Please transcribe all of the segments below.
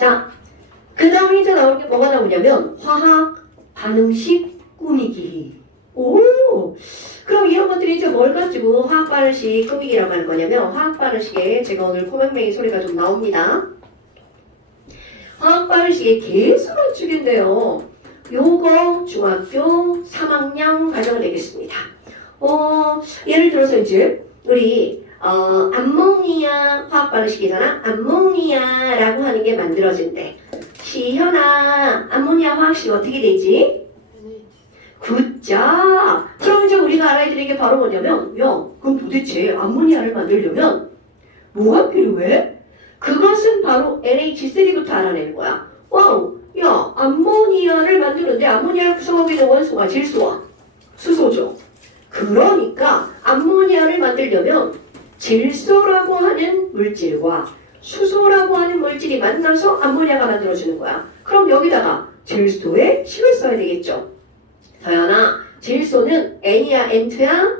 자, 그 다음에 이제 나오는 게 뭐가 나오냐면 화학 반응식 꾸미기. 오! 그럼 이런 것들이 이제 뭘 가지고 화학 반응식 꾸미기라고 하는 거냐면 화학 반응식에 제가 오늘 코맹맹이 소리가 좀 나옵니다. 화학 반응식의 계수 맞추기인데요. 요거 중학교 3학년 과정을 내겠습니다. 예를 들어서 이제 우리 암모니아 화학 반응식이잖아. 암모니아라고 하는 게 만들어진대. 시현아, 암모니아 화학식 어떻게 되지? 굿자. 그럼 이제 우리가 알아야 되는 게 바로 뭐냐면, 야, 그럼 도대체 암모니아를 만들려면 뭐가 필요해? 그것은 바로 NH3부터 알아내는 거야. 와우, 야, 암모니아를 만드는데 암모니아를 구성하고 있는 원소가 질소와 수소죠. 그러니까 암모니아를 만들려면 질소라고 하는 물질과 수소라고 하는 물질이 만나서 암모니아가 만들어지는 거야. 그럼 여기다가 질소의 식을 써야 되겠죠. 서연아, 질소는 N이야, N2야?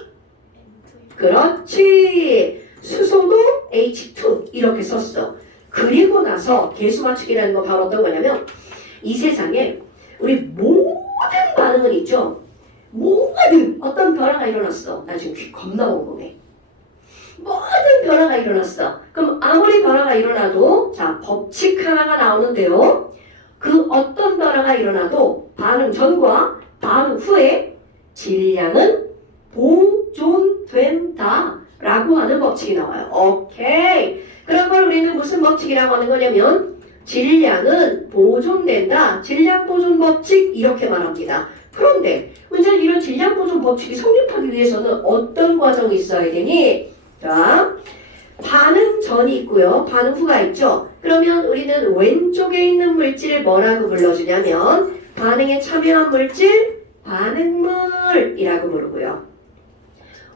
그렇지. 수소도 H2 이렇게 썼어. 그리고 나서 계수 맞추기라는 건 바로 어떤 거냐면 이 세상에 우리 모든 반응은 있죠. 모든 어떤 변화가 일어났어. 나 지금 귀 겁나 궁금해. 모든 변화가 일어났어. 그럼 아무리 변화가 일어나도 자 법칙 하나가 나오는데요. 그 어떤 변화가 일어나도 반응 전과 반응 후에 질량은 보존된다 라고 하는 법칙이 나와요. 오케이. 그런 걸 우리는 무슨 법칙이라고 하는 거냐면 질량은 보존된다. 질량 보존 법칙 이렇게 말합니다. 그런데 문제는 이런 질량 보존 법칙이 성립하기 위해서는 어떤 과정이 있어야 되니? 자, 반응 전이 있고요. 반응 후가 있죠. 그러면 우리는 왼쪽에 있는 물질을 뭐라고 불러주냐면 반응에 참여한 물질, 반응물이라고 부르고요.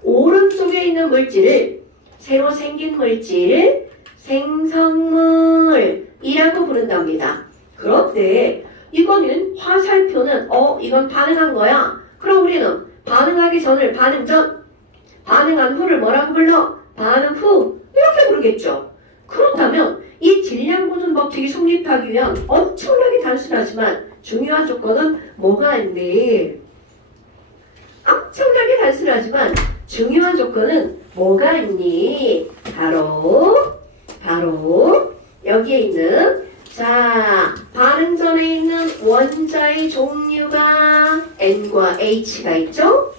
오른쪽에 있는 물질을 새로 생긴 물질, 생성물이라고 부른답니다. 그런데 이거는 화살표는 이건 반응한 거야. 그럼 우리는 반응하기 전을 반응 전, 반응한 후를 뭐라고 불러? 반응 후 이렇게 부르겠죠. 그렇다면 이 질량 보존 법칙이 성립하기 위한 엄청나게 단순하지만 중요한 조건은 뭐가 있니? 엄청나게 단순하지만 중요한 조건은 뭐가 있니? 바로 여기에 있는 자 반응 전에 있는 원자의 종류가 N과 H가 있죠?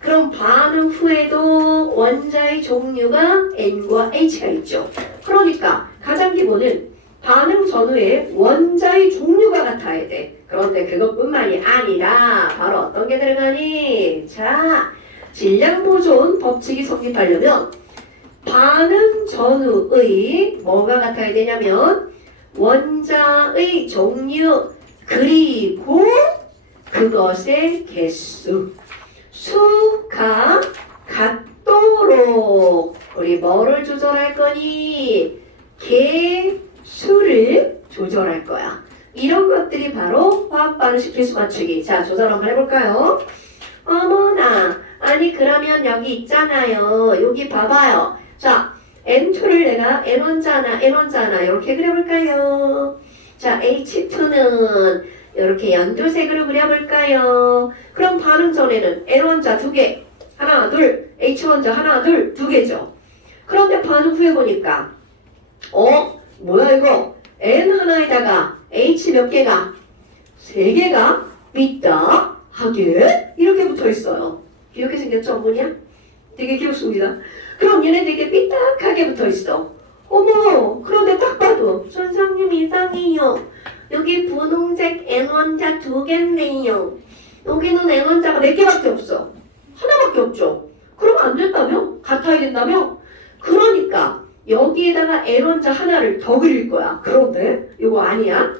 그럼 반응 후에도 원자의 종류가 N과 H가 있죠. 그러니까 가장 기본은 반응 전후에 원자의 종류가 같아야 돼. 그런데 그것뿐만이 아니라 바로 어떤 게 들어가니? 자, 질량 보존 법칙이 성립하려면 반응 전후의 뭐가 같아야 되냐면 원자의 종류 그리고 그것의 개수 수가 같도록 우리 뭐를 조절할 거니? 개수를 조절할 거야. 이런 것들이 바로 화학 반응식 개수 맞추기. 자, 조절 한번 해볼까요? 어머나, 아니 그러면 여기 있잖아요. 여기 봐봐요. 자, N2를 내가 N1자나 이렇게 그려볼까요? 자, H2는 이렇게 연두색으로 그려볼까요? 그럼 반응 전에는 N1자 2개, 하나, 둘, H1자 하나, 둘, 2개죠. 그런데 반응 후에 보니까 뭐야 이거? N 하나에다가 H 몇 개가? 3개가 삐딱하게 이렇게 붙어있어요. 이렇게 생겼죠, 어머니야? 되게 귀엽습니다. 그럼 얘네 되게 삐딱하게 붙어있어. 어머, 그런데 딱 봐도 선생님 이상해요. 여기 분홍색 N1자 2개인데요. 여기는 N1자가 4개밖에 없어. 하나밖에 없죠. 그러면 안 된다며? 같아야 된다며? 그러니까 여기에다가 N1자 하나를 더 그릴 거야. 그런데 이거 아니야.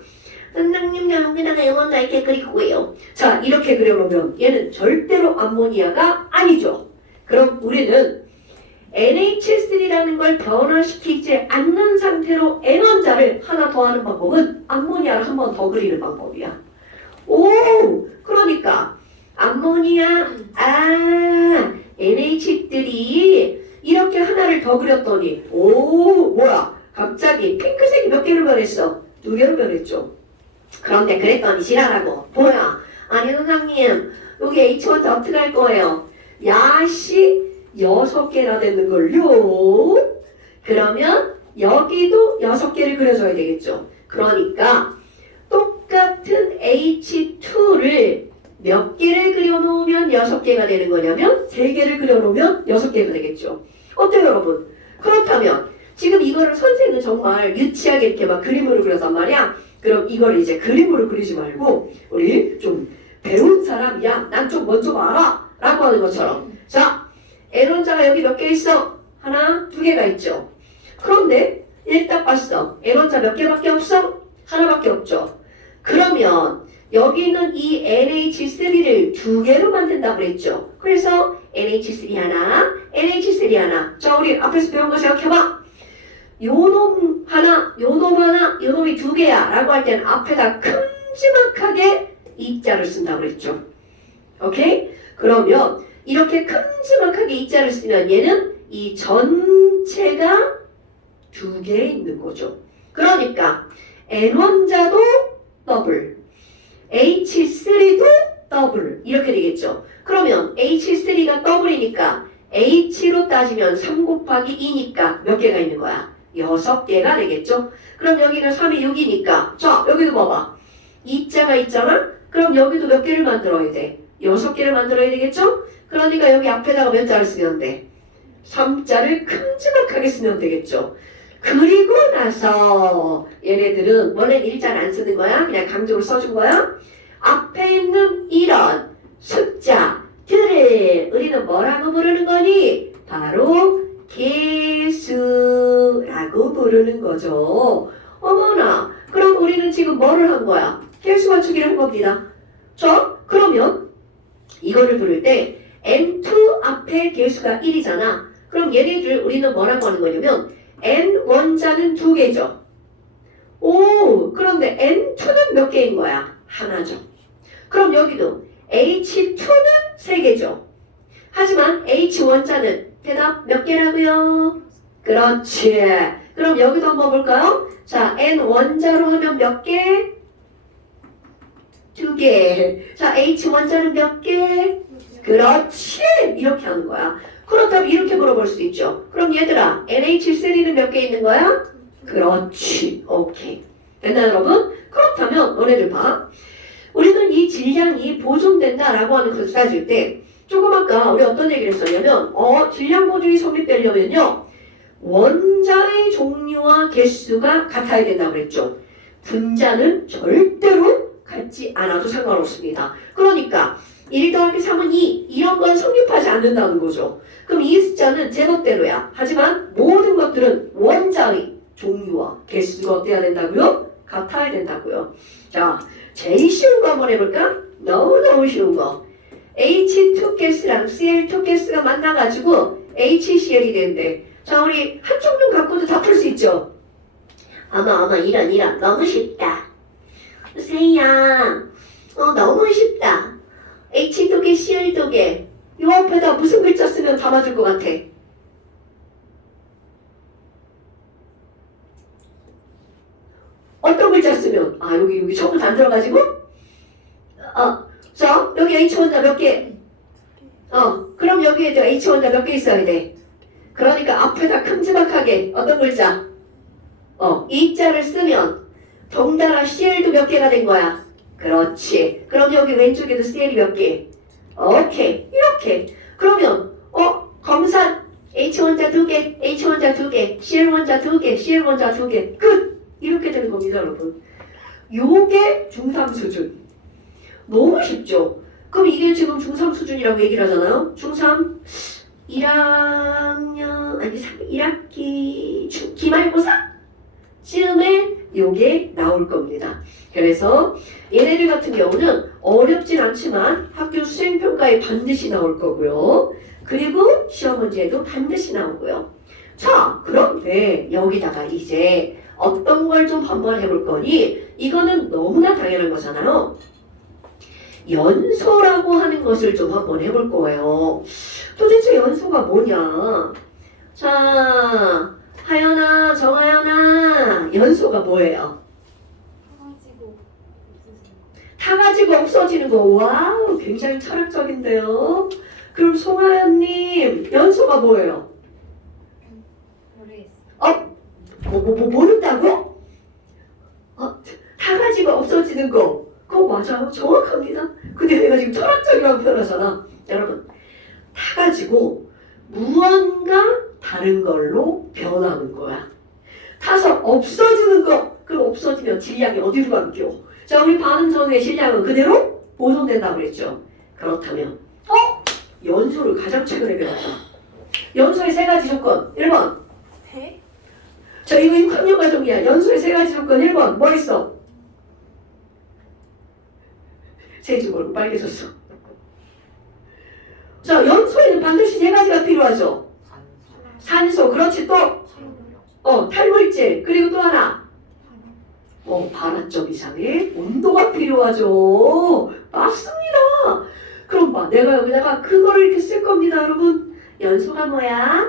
선생님 여기다가 N1자 이렇게 그릴 거예요. 자, 이렇게 그려놓으면 얘는 절대로 암모니아가 아니죠. 그럼 우리는 NH3라는 걸 변화시키지 않는 상태로 N1자를 하나 더 하는 방법은 암모니아를 한 번 더 그리는 방법이야. 오! 그러니까 암모니아, NH3 이렇게 하나를 더 그렸더니 뭐야? 갑자기 핑크색이 몇 개를 변했어? 두 개로 변했죠. 그런데 그랬더니 지랄하고 뭐야? 아니 선생님 여기 H1자 어떻게 할 거예요? 야씨 6개나 되는걸요? 그러면 여기도 6개를 그려줘야 되겠죠. 그러니까 똑같은 H2를 몇 개를 그려놓으면 6개가 되는 거냐면 3개를 그려놓으면 6개가 되겠죠. 어때요 여러분? 그렇다면 지금 이거를 선생은 정말 유치하게 이렇게 막 그림으로 그렸단 말이야. 그럼 이걸 이제 그림으로 그리지 말고 우리 좀 배운 사람이야. 난 좀 먼저 봐라 라고 하는 것처럼 자 N원자가 여기 몇 개 있어? 하나, 2개가 있죠. 그런데 얘 딱 봤어. N원자 몇 개밖에 없어? 하나밖에 없죠. 그러면 여기 있는 이 NH3를 2개로 만든다고 그랬죠. 그래서 NH3 하나, NH3 하나. 자 우리 앞에서 배운 거 생각해봐. 요놈 하나, 요놈 하나, 요놈이 2개야 라고 할 때는 앞에다 큼지막하게 이자를 쓴다고 그랬죠. 오케이? 그러면 이렇게 큼지막하게 이자를 쓰면 얘는 이 전체가 2개에 있는 거죠. 그러니까 N원자도 더블, H3도 더블 이렇게 되겠죠. 그러면 H3가 더블이니까 H로 따지면 3 곱하기 2니까 몇 개가 있는 거야? 6개가 되겠죠. 그럼 여기가 3이 6이니까 자 여기도 봐봐. 2자가 있잖아? 그럼 여기도 몇 개를 만들어야 돼? 6개를 만들어야 되겠죠? 그러니까 여기 앞에다가 몇 자를 쓰면 돼? 3자를 큼지막하게 쓰면 되겠죠. 그리고 나서 얘네들은 원래 1자를 안 쓰는 거야. 그냥 강조로 써준 거야. 앞에 있는 이런 숫자들을 우리는 뭐라고 부르는 거니? 바로 개수라고 부르는 거죠. 어머나, 그럼 우리는 지금 뭐를 한 거야? 개수 맞추기를 한 겁니다. 자, 그러면 이거를 부를 때 N2 앞에 개수가 1이잖아. 그럼 얘네들 우리는 뭐라고 하는 거냐면 N 원자는 2개죠. 오, 그런데 N2는 몇 개인 거야? 하나죠. 그럼 여기도 H2는 3개죠. 하지만 H 원자는 대답 몇 개라고요? 그렇지. 그럼 여기도 한번 볼까요? 자, N 원자로 하면 몇 개? 2개. 자, H 원자는 몇 개? 그렇지. 이렇게 하는 거야. 그렇다면 이렇게 물어볼 수 있죠. 그럼 얘들아, NH3는 몇 개 있는 거야? 그렇지. 오케이. 됐나요, 여러분? 그렇다면 너네들 봐. 우리는 이 질량이 보존된다라고 하는 것을 따질 때 조금 아까 우리 어떤 얘기를 했었냐면 질량 보존이 성립되려면요. 원자의 종류와 개수가 같아야 된다고 그랬죠. 분자는 절대로 같지 않아도 상관없습니다. 그러니까 1 더하기 3은 2 이런 건 성립하지 않는다는 거죠. 그럼 이 숫자는 제멋대로야. 하지만 모든 것들은 원자의 종류와 개수가 어때야 된다고요? 같아야 된다고요. 자, 제일 쉬운 거 한번 해볼까? 너무너무 쉬운 거. H2 가스랑 Cl2 가스가 만나가지고 HCl이 되는데 자, 우리 한쪽 눈 갖고도 다 풀 수 있죠? 어머 이런 너무 쉽다. 세이야 너무 쉽다. H2개 Cl2개 요 앞에다 무슨 글자 쓰면 다 맞을 것 같아? 어떤 글자 쓰면 여기 처음부터 안 들어가지고 자 여기 H1자 몇 개? 그럼 여기에도 H1자 몇 개 있어야 돼? 그러니까 앞에다 큼지막하게 어떤 글자? 이자를 쓰면 덩달아 Cl도 몇 개가 된 거야? 그렇지. 그럼 여기 왼쪽에도 Cl이 몇 개? 오케이. 이렇게. 그러면 검산 H1자 2개, H1자 2개, Cl1자 2개, Cl1자 2개 끝! 이렇게 되는 겁니다, 여러분. 요게 중3 수준. 너무 쉽죠? 그럼 이게 지금 중3 수준이라고 얘기를 하잖아요. 중3 1학년, 1학기 기말고사? 쯤에 요게 나올 겁니다. 그래서 얘네들 같은 경우는 어렵진 않지만 학교 수행평가에 반드시 나올 거고요. 그리고 시험 문제에도 반드시 나오고요. 자, 그런데 여기다가 이제 어떤 걸 좀 한번 해볼 거니 이거는 너무나 당연한 거잖아요. 연소라고 하는 것을 좀 한번 해볼 거예요. 도대체 연소가 뭐냐? 자, 하연아, 정하연아, 연소가 뭐예요? 타가지고 없어지는 거. 와우, 굉장히 철학적인데요. 그럼 송하연님, 연소가 뭐예요? 모른다고? 타가지고 없어지는 거. 그거 맞아요. 정확합니다. 근데 내가 지금 철학적이라고 표현하잖아. 여러분, 타가지고 무언가 다른 걸로 변하는 거야. 타서 없어지는 거. 그럼 없어지면 질량이 어디로 갈게요? 자, 우리 반응 전후의 질량은 그대로 보존된다고 그랬죠. 그렇다면 연소를 가장 최근에 배웠다. 연소의 세 가지 조건. 1번. 배? 자, 이거 6학년 과정이야. 연소의 세 가지 조건. 1번. 뭐 있어? 세지 모르고 빨개졌어. 자, 연소에는 반드시 세 가지가 필요하죠. 산소. 그렇지. 또 탈물질. 그리고 또 하나. 발화점 이상의 온도가 필요하죠. 맞습니다. 그럼 봐. 내가 여기다가 그거를 이렇게 쓸 겁니다, 여러분. 연소가 뭐야?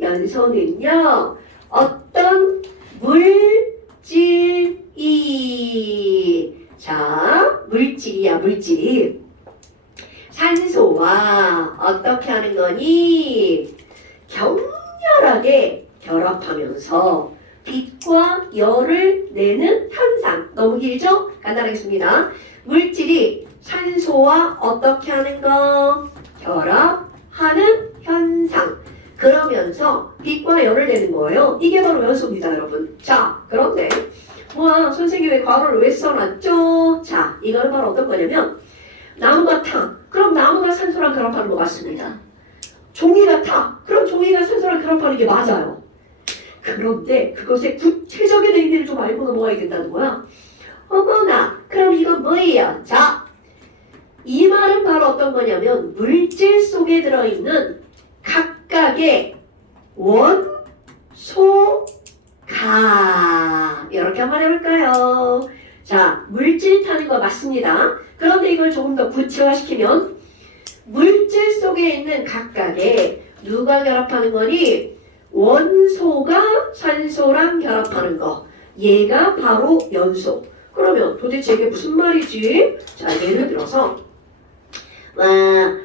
연소는요. 어떤 물질이. 자, 물질이야, 물질이. 산소와 어떻게 하는 거니? 격렬하게 결합하면서 빛과 열을 내는 현상. 너무 길죠? 간단하겠습니다. 물질이 산소와 어떻게 하는 거? 결합하는 현상. 그러면서 빛과 열을 내는 거예요. 이게 바로 연소입니다, 여러분. 자, 그런데 선생님이 왜 괄호를 왜 써놨죠? 자, 이거는 바로 어떤 거냐면 나무가 타. 그럼 나무가 산소랑 결합하는 거 맞습니다. 종이가 타. 그럼 종이가 산소랑 결합하는 게 맞아요. 그런데 그것의 구체적인 의미를 좀 알고 넘어가야 된다는 거야. 어머나, 그럼 이건 뭐예요? 자, 이 말은 바로 어떤 거냐면 물질 속에 들어있는 각각의 원소가. 이렇게 한번 해볼까요? 자, 물질 타는 거 맞습니다. 그런데 이걸 조금 더 구체화시키면 물질 속에 있는 각각의 누가 결합하는 거니? 원소가 산소랑 결합하는 거. 얘가 바로 연소. 그러면 도대체 이게 무슨 말이지? 자, 예를 들어서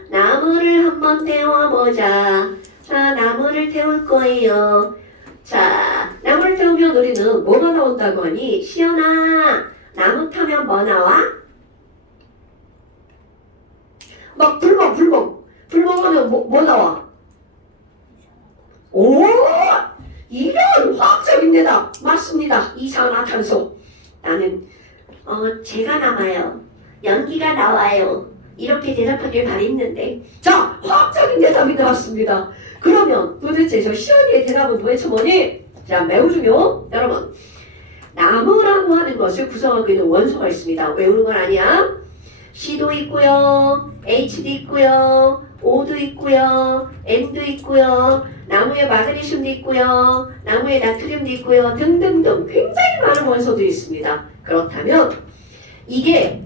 나무를 한번 태워보자. 자, 나무를 태울 거예요. 자, 나무를 태우면 우리는 뭐가 나온다고 하니? 시연아, 나무 타면 뭐 나와? 막 불멍하면 뭐 나와? 오! 이런 화학적인 데다 맞습니다. 이산화탄소. 나는 제가 남아요. 연기가 나와요. 이렇게 대답하길 바랬는데. 자, 화학적인 대답이 나왔습니다. 그러면 도대체 저 시연이의 대답은 도대체 뭐니? 자, 매우 중요. 여러분, 나무라고 하는 것을 구성하고 있는 원소가 있습니다. 외우는 건 아니야. C도 있고요, H도 있고요, O도 있고요, N도 있고요, 나무에 마그네슘도 있고요, 나무에 나트륨도 있고요, 등등등 굉장히 많은 원소들이 있습니다. 그렇다면 이게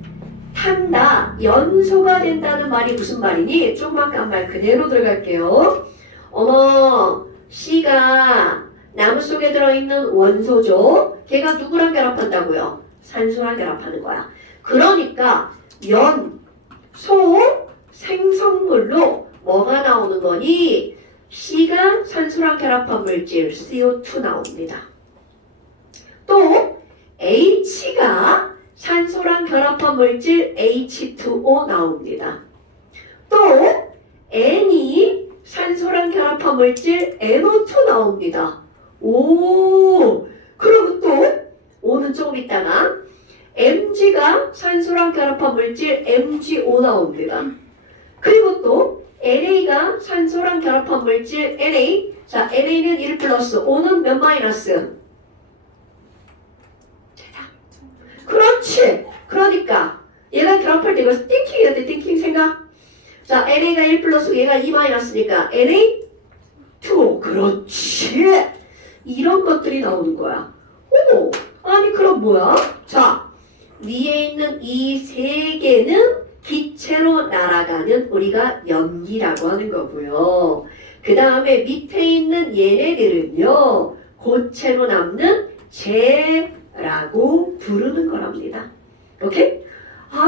탄다, 연소가 된다는 말이 무슨 말이니? 조금만 간 말 그대로 들어갈게요. 어머, C가 나무 속에 들어있는 원소죠. 걔가 누구랑 결합한다고요? 산소랑 결합하는 거야. 그러니까 연소 생성물로 뭐가 나오는 거니? C가 산소랑 결합한 물질 CO2 나옵니다. 또 H가 산소랑 결합한 물질 H2O 나옵니다. 또 N이 산소랑 결합한 물질 NO2 나옵니다. 오, 그리고 또 O는 조금 있다가 Mg가 산소랑 결합한 물질 MgO 나옵니다. 그리고 또 NA가 산소랑 결합한 물질 NA. 자, NA는 1 플러스, O는 몇 마이너스? 그렇지. 그러니까 얘가 결합할 때 이거 띵킹이야 돼. 띵킹 생각. 자, NA가 1 플러스 얘가 2 마이너스니까 NA2. 그렇지. 이런 것들이 나오는 거야. 오, 아니 그럼 뭐야? 자, 위에 있는 이 세 개는 기체로 날아가는 우리가 연기라고 하는 거고요. 그 다음에 밑에 있는 얘네들은요, 고체로 남는 재라고 부르는 거랍니다. 오케이? 아,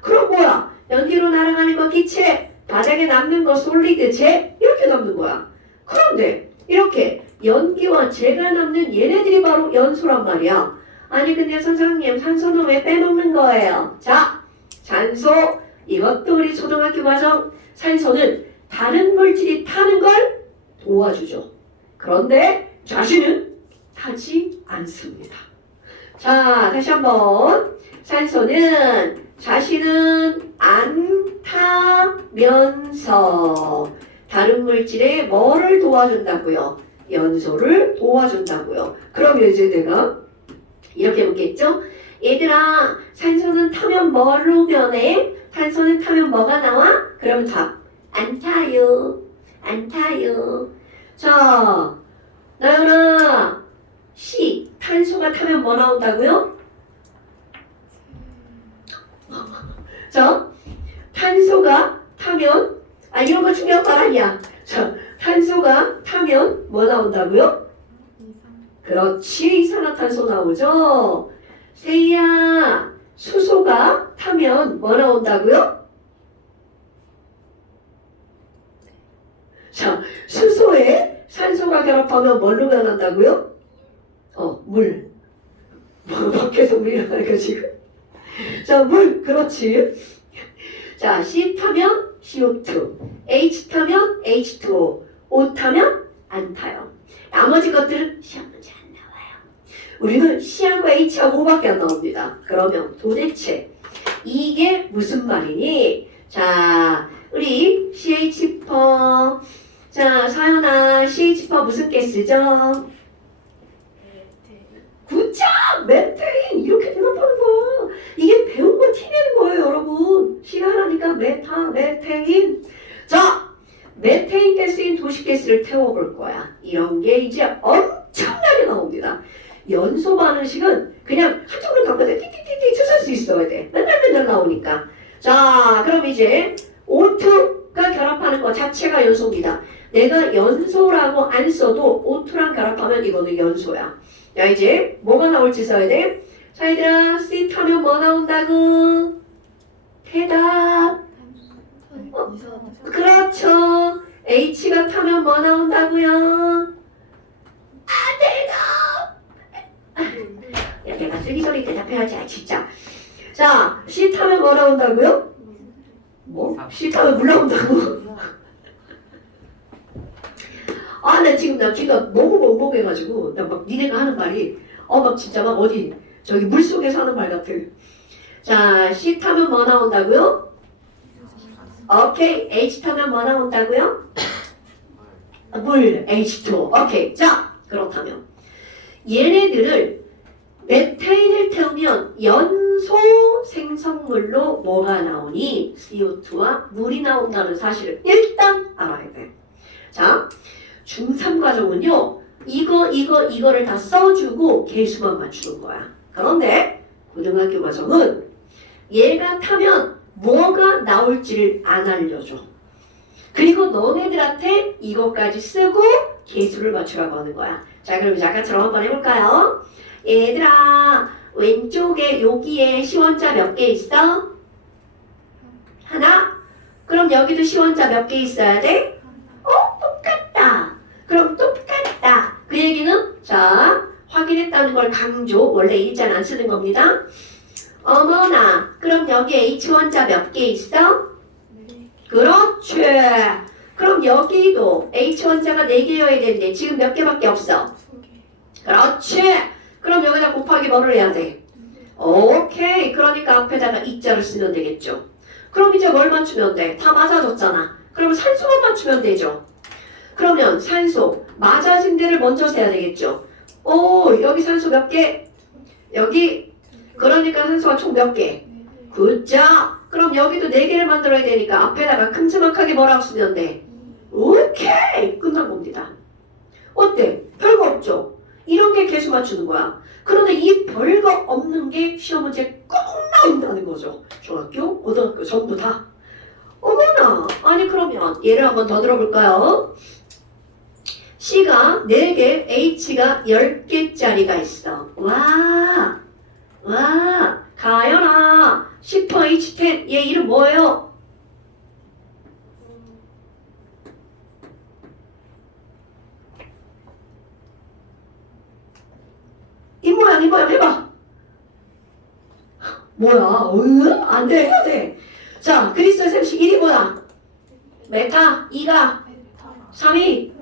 그럼 뭐야? 연기로 날아가는 거 기체, 바닥에 남는 거 솔리드 재 이렇게 남는 거야. 그런데 이렇게 연기와 재가 남는 얘네들이 바로 연소란 말이야. 아니 근데 선생님 산소는 왜 빼먹는 거예요? 자, 산소 이것도 우리 초등학교 과정 산소는 다른 물질이 타는 걸 도와주죠. 그런데 자신은 타지 않습니다. 자, 다시 한번 산소는 자신은 안 타면서 다른 물질에 뭐를 도와준다고요? 연소를 도와준다고요. 그러면 이제 내가 이렇게 묻겠죠? 얘들아, 산소는 타면 뭐로 변해? 탄소는 타면 뭐가 나와? 그러면 답. 안 타요. 안 타요. 자, 나연아. C. 탄소가 타면 뭐 나온다고요? 자, 탄소가 타면 이런 거 중요한 말 아니야. 자, 탄소가 타면 뭐 나온다고요? 그렇지, 이산화탄소 나오죠. 세희야, 수소가 타면 뭐 나온다고요? 자, 수소에 산소가 결합하면 뭘로 변한다고요? 물. 밖에서 물이 나니까 지금. 자, 물, 그렇지. 자, C 타면 CO2, H 타면 H2O, O 타면 안 타요. 나머지 것들은 시험 문제 안 나와요. 우리는 C하고 H하고 O밖에 안 나옵니다. 그러면 도대체 이게 무슨 말이니? 자, 우리 CH4. 자, 사연아, CH4 무슨 가스죠? 굿잡! 메테인! 이렇게 대답하는 거야. 이게 배운 거 티내는 거예요, 여러분. 시간하니까 메테인. 자, 메테인 가스인 도시가스를 태워볼 거야. 이런 게 이제 엄청나게 나옵니다. 연소 반응식은 그냥 한쪽으로 바꿔서 띠띠띠띠 쳐설 수 있어야 돼. 맨날 나오니까. 자, 그럼 이제 O2가 결합하는 거 자체가 연소입니다. 내가 연소라고 안 써도 O2랑 결합하면 이거는 연소야. 자, 이제 뭐가 나올지 써야 돼? 자, 얘들아, C 타면 뭐 나온다고? 대답. 그렇죠. H가 타면 뭐 나온다고요? 대답. 야, 내가 쓰기소리 대답해야지, 진짜. 자, C 타면 뭐 나온다고요? 뭐? C 타면 물 나온다고? 나 지금 너무 멍멍해가지고 나 막 니네가 하는 말이 막 진짜 막 어디 저기 물속에서 하는 말 같아. 자, C 타면 뭐 나온다고요? 오케이. H 타면 뭐 나온다고요? 물, H2O. 오케이. 자, 그렇다면 얘네들을 메테인을 태우면 연소 생성물로 뭐가 나오니? CO2와 물이 나온다는 사실을 일단 알아야 돼. 자, 중3 과정은요, 이거를 다 써주고 개수만 맞추는 거야. 그런데 고등학교 과정은 얘가 타면 뭐가 나올지를 안 알려줘. 그리고 너네들한테 이것까지 쓰고 개수를 맞추라고 하는 거야. 자, 그럼 이제 아까처럼 한번 해볼까요? 얘들아, 왼쪽에 여기에 시원자 몇 개 있어? 하나? 그럼 여기도 시원자 몇 개 있어야 돼? 똑같다. 그럼 똑같다. 그 얘기는 자, 확인했다는 걸 강조. 원래 일자는 안 쓰는 겁니다. 어머나, 그럼 여기 H1자 몇 개 있어? 그렇지. 그럼 여기도 H1자가 4개여야 되는데 지금 몇 개밖에 없어? 그렇지. 그럼 여기다 곱하기 뭐를 해야 돼? 오케이. 그러니까 앞에다가 2자를 쓰면 되겠죠. 그럼 이제 뭘 맞추면 돼? 다 맞아줬잖아. 그럼 산소만 맞추면 되죠. 그러면 산소 맞아진 데를 먼저 세야 되겠죠. 여기 산소 몇 개? 여기. 그러니까 산소가 총 몇 개? 굿자. 그럼 여기도 4개를 만들어야 되니까 앞에다가 큼지막하게 뭐라고 쓰면 돼? 오케이. 끝난 겁니다. 어때? 별거 없죠? 이런 게 개수 맞추는 거야. 그런데 이 별거 없는 게 시험 문제 꼭 나온다는 거죠. 중학교, 고등학교 전부 다. 어머나. 아니 그러면 예를 한번 더 들어볼까요? C가 4개, H가 10개짜리가 있어. 와, 가연아. 10H10 얘 이름 뭐예요? 이 모양 해봐. 뭐야? 안 돼, 해야 돼. 자, 그리스도 셈식 1이 뭐야? 메타, 2가, 3이,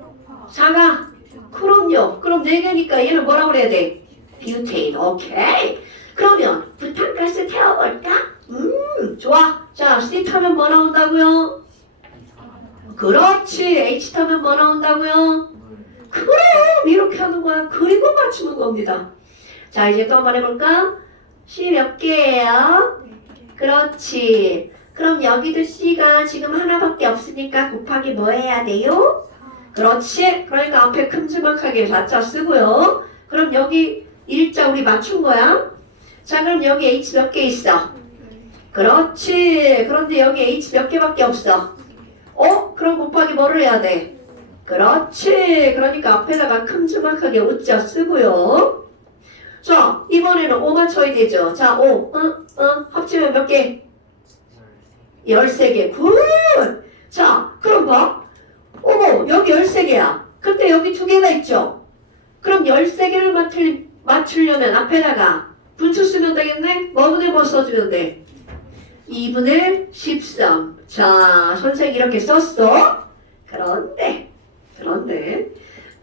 4가, 그럼요. 그럼 4개니까 얘는 뭐라고 그래야 돼? 뷰테인. 오케이. 그러면 부탄가스 태워볼까? 좋아. 자, C 타면 뭐 나온다고요? 그렇지. H 타면 뭐 나온다고요? 그럼 이렇게 하는 거야. 그리고 맞추는 겁니다. 자, 이제 또 한번 해볼까? C 몇 개예요? 그렇지. 그럼 여기도 C가 지금 하나밖에 없으니까 곱하기 뭐 해야 돼요? 그렇지. 그러니까 앞에 큼지막하게 4자 쓰고요. 그럼 여기 일자 우리 맞춘 거야. 자, 그럼 여기 H 몇 개 있어? 그렇지. 그런데 여기 H 몇 개밖에 없어. 그럼 곱하기 뭐를 해야 돼? 그렇지. 그러니까 앞에다가 큼지막하게 5자 쓰고요. 자, 이번에는 5 맞춰야 되죠. 자, 5. 합치면 몇 개? 13개. 굿! 자, 그럼 봐. 어머, 여기 13개야. 근데 여기 2개가 있죠? 그럼 13개를 맞추려면 앞에다가 분수 쓰면 되겠네? 뭐분의 뭐 써주면 돼? 2분의 13. 자, 선생님 이렇게 썼어. 그런데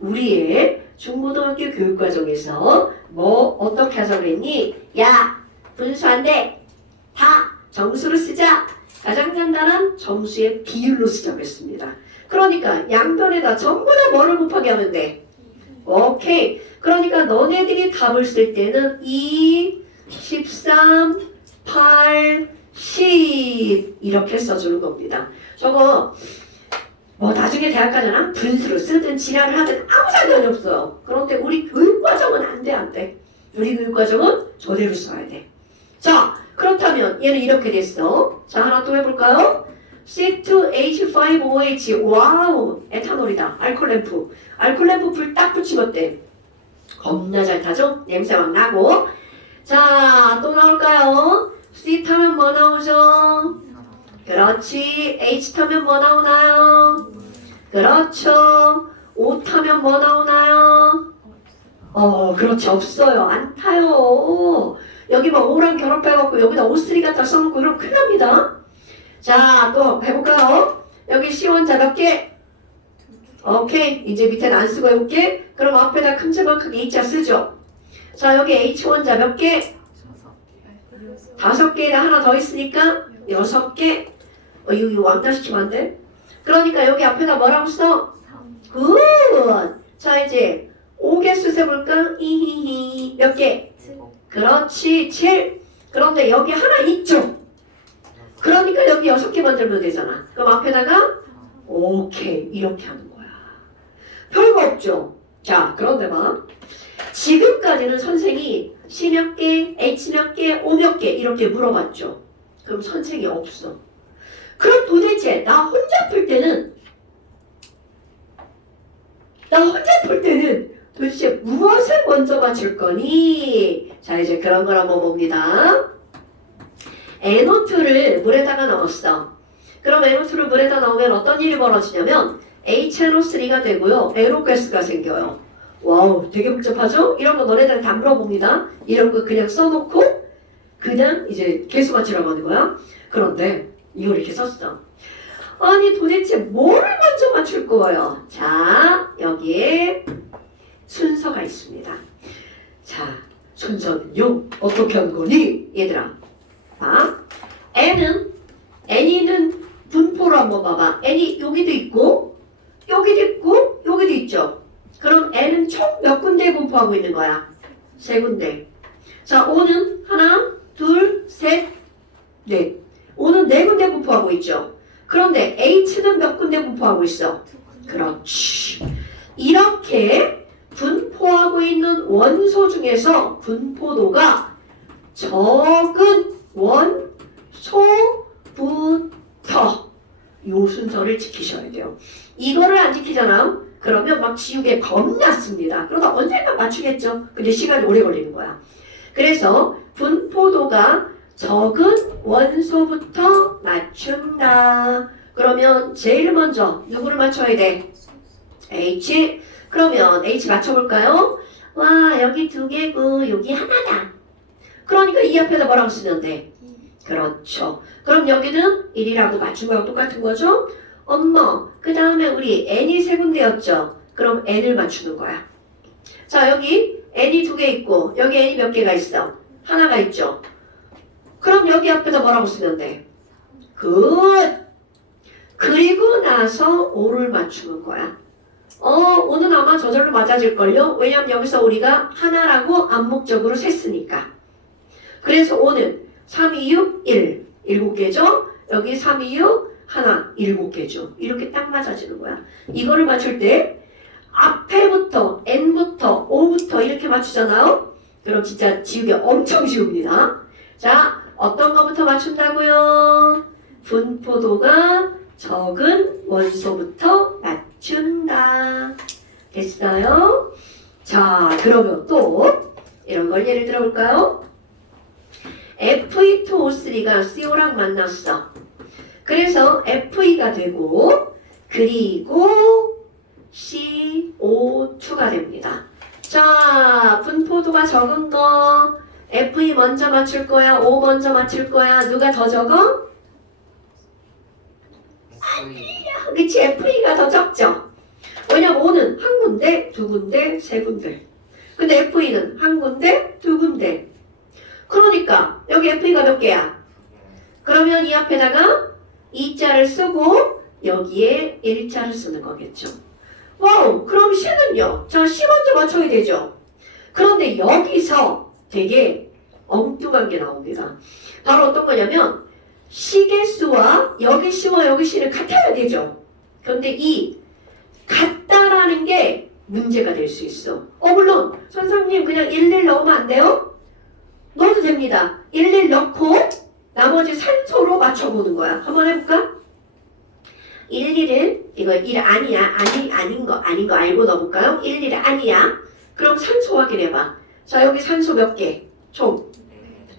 우리의 중고등학교 교육과정에서 뭐 어떻게 하자고 그랬니? 야, 분수 안 돼. 다 정수로 쓰자. 가장 간단한 점수의 비율로 쓰자고 했습니다. 그러니까 양변에다 전부 다 뭐를 곱하게 하면 돼? 오케이. 그러니까 너네들이 답을 쓸 때는 2, 13, 8, 10 이렇게 써주는 겁니다. 저거 뭐 나중에 대학 가잖아? 분수로 쓰든 지랄을 하든 아무 상관이 없어요. 그런데 우리 교육과정은 안 돼. 우리 교육과정은 저대로 써야 돼. 자, 그렇다면 얘는 이렇게 됐어. 자, 하나 또 해볼까요? C2H5OH. 와우, 에탄올이다. 알콜램프. 알콜램프 불 딱 붙이면 어때? 겁나 잘 타죠? 냄새 막 나고. 자, 또 나올까요? C 타면 뭐 나오죠? 그렇지. H 타면 뭐 나오나요? 그렇죠. O 타면 뭐 나오나요? 그렇지. 없어요. 안 타요. 여기 막 O랑 결합해갖고 여기다 O3 갖다 써놓고 이러면 큰일 납니다. 자, 또 해볼까요? 여기 C 원자 몇 개? 오케이. 이제 밑에는 안 쓰고 해볼게. 그럼 앞에다 큼지막하게 H자 쓰죠. 자, 여기 H 원자 몇 개? 5개에다 하나 더 있으니까 6개. 이거 왕따시키면 안 돼? 그러니까 여기 앞에다 뭐라고 써? 굿! 자, 이제 5개수 세볼까? 이히히. 몇 개? 그렇지. 7. 그런데 여기 하나 있죠? 그러니까 여기 6개 만들면 되잖아. 그럼 앞에다가 오케이. 이렇게 하는 거야. 별거 없죠? 자, 그런데 봐. 지금까지는 선생이 C 몇 개, H 몇 개, O 몇 개 이렇게 물어봤죠. 그럼 선생이 없어. 그럼 도대체 나 혼자 풀 때는 도대체 무엇을 먼저 맞출 거니? 자, 이제 그런 걸 한번 봅니다. NO2를 물에다가 넣었어. 그럼 NO2를 물에다 넣으면 어떤 일이 벌어지냐면 HNO3가 되고요. 에로가스가 생겨요. 와우, 되게 복잡하죠? 이런 거 너네들한테 안 물어봅니다. 이런 거 그냥 써놓고 그냥 이제 개수 맞추라고 하는 거야. 그런데 이걸 이렇게 썼어. 아니 도대체 뭐를 먼저 맞출 거예요? 자, 여기에 순서가 있습니다. 자, 순서는요. 어떻게 하는 거니? 얘들아. 봐. N이는 분포로 한번 봐봐. N이 여기도 있고 여기도 있고 여기도 있죠. 그럼 N은 총 몇 군데에 분포하고 있는 거야? 3군데. 자, O는 하나, 둘, 셋, 넷. O는 4군데 분포하고 있죠. 그런데 H는 몇 군데 분포하고 있어? 그렇지. 이렇게 분포하고 있는 원소 중에서 분포도가 적은 원소부터 요 순서를 지키셔야 돼요. 이거를 안 지키잖아. 그러면 막 지우개 겁났습니다. 그러다 언젠가 맞추겠죠. 근데 시간이 오래 걸리는 거야. 그래서 분포도가 적은 원소부터 맞춘다. 그러면 제일 먼저 누구를 맞춰야 돼? H. 그러면 H 맞춰볼까요? 와, 여기 두 개고 여기 하나다. 그러니까 이 앞에다 뭐라고 쓰면 돼? 그렇죠. 그럼 여기는 1이라고 맞춘 거랑 똑같은 거죠? 엄마, 그 다음에 우리 n이 세 군데였죠? 그럼 n을 맞추는 거야. 자, 여기 n이 두 개 있고 여기 n이 몇 개가 있어? 하나가 있죠? 그럼 여기 앞에다 뭐라고 쓰면 돼? 굿! 그리고 나서 5를 맞추는 거야. 5는 아마 저절로 맞아질걸요? 왜냐면 여기서 우리가 하나라고 암묵적으로 셌으니까. 그래서 5는 3, 2, 6, 1. 7개죠? 여기 3, 2, 6, 하나, 7개죠. 이렇게 딱 맞아지는 거야. 이거를 맞출 때 앞에부터 n부터 5부터 이렇게 맞추잖아요? 그럼 진짜 지우기 엄청 쉬웁니다. 자, 어떤 거부터 맞춘다고요? 분포도가 적은 원소부터 맞춘다. 됐어요? 자, 그러면 또 이런 걸 예를 들어볼까요? Fe2O3가 CO랑 만났어. 그래서 Fe2가 되고 그리고 CO2가 됩니다. 자, 분포도가 적은 거 Fe 먼저 맞출 거야? O 먼저 맞출 거야? 누가 더 적어? 그치, Fe가 더 적죠? 왜냐면 O는 한 군데, 두 군데, 세 군데. 근데 Fe는 한 군데, 두 군데. 그러니까 여기 Fe가 몇 개야? 그러면 이 앞에다가 2자를 쓰고 여기에 1자를 쓰는 거겠죠. 와우, 그럼 C는요? 자, C 먼저 맞춰야 되죠. 그런데 여기서 되게 엉뚱한 게 나옵니다. 바로 어떤 거냐면 시계수와 여기 C와 여기 C는 같아야 되죠. 그런데 이 같다라는 게 문제가 될 수 있어. 물론 선생님 그냥 11 넣으면 안 돼요? 넣어도 됩니다. 11 넣고 나머지 산소로 맞춰보는 거야. 한번 해볼까? 11은 이거 1 아니야. 아닌 거 알고 넣어볼까요? 11 아니야. 그럼 산소 확인해봐. 자, 여기 산소 몇 개? 총.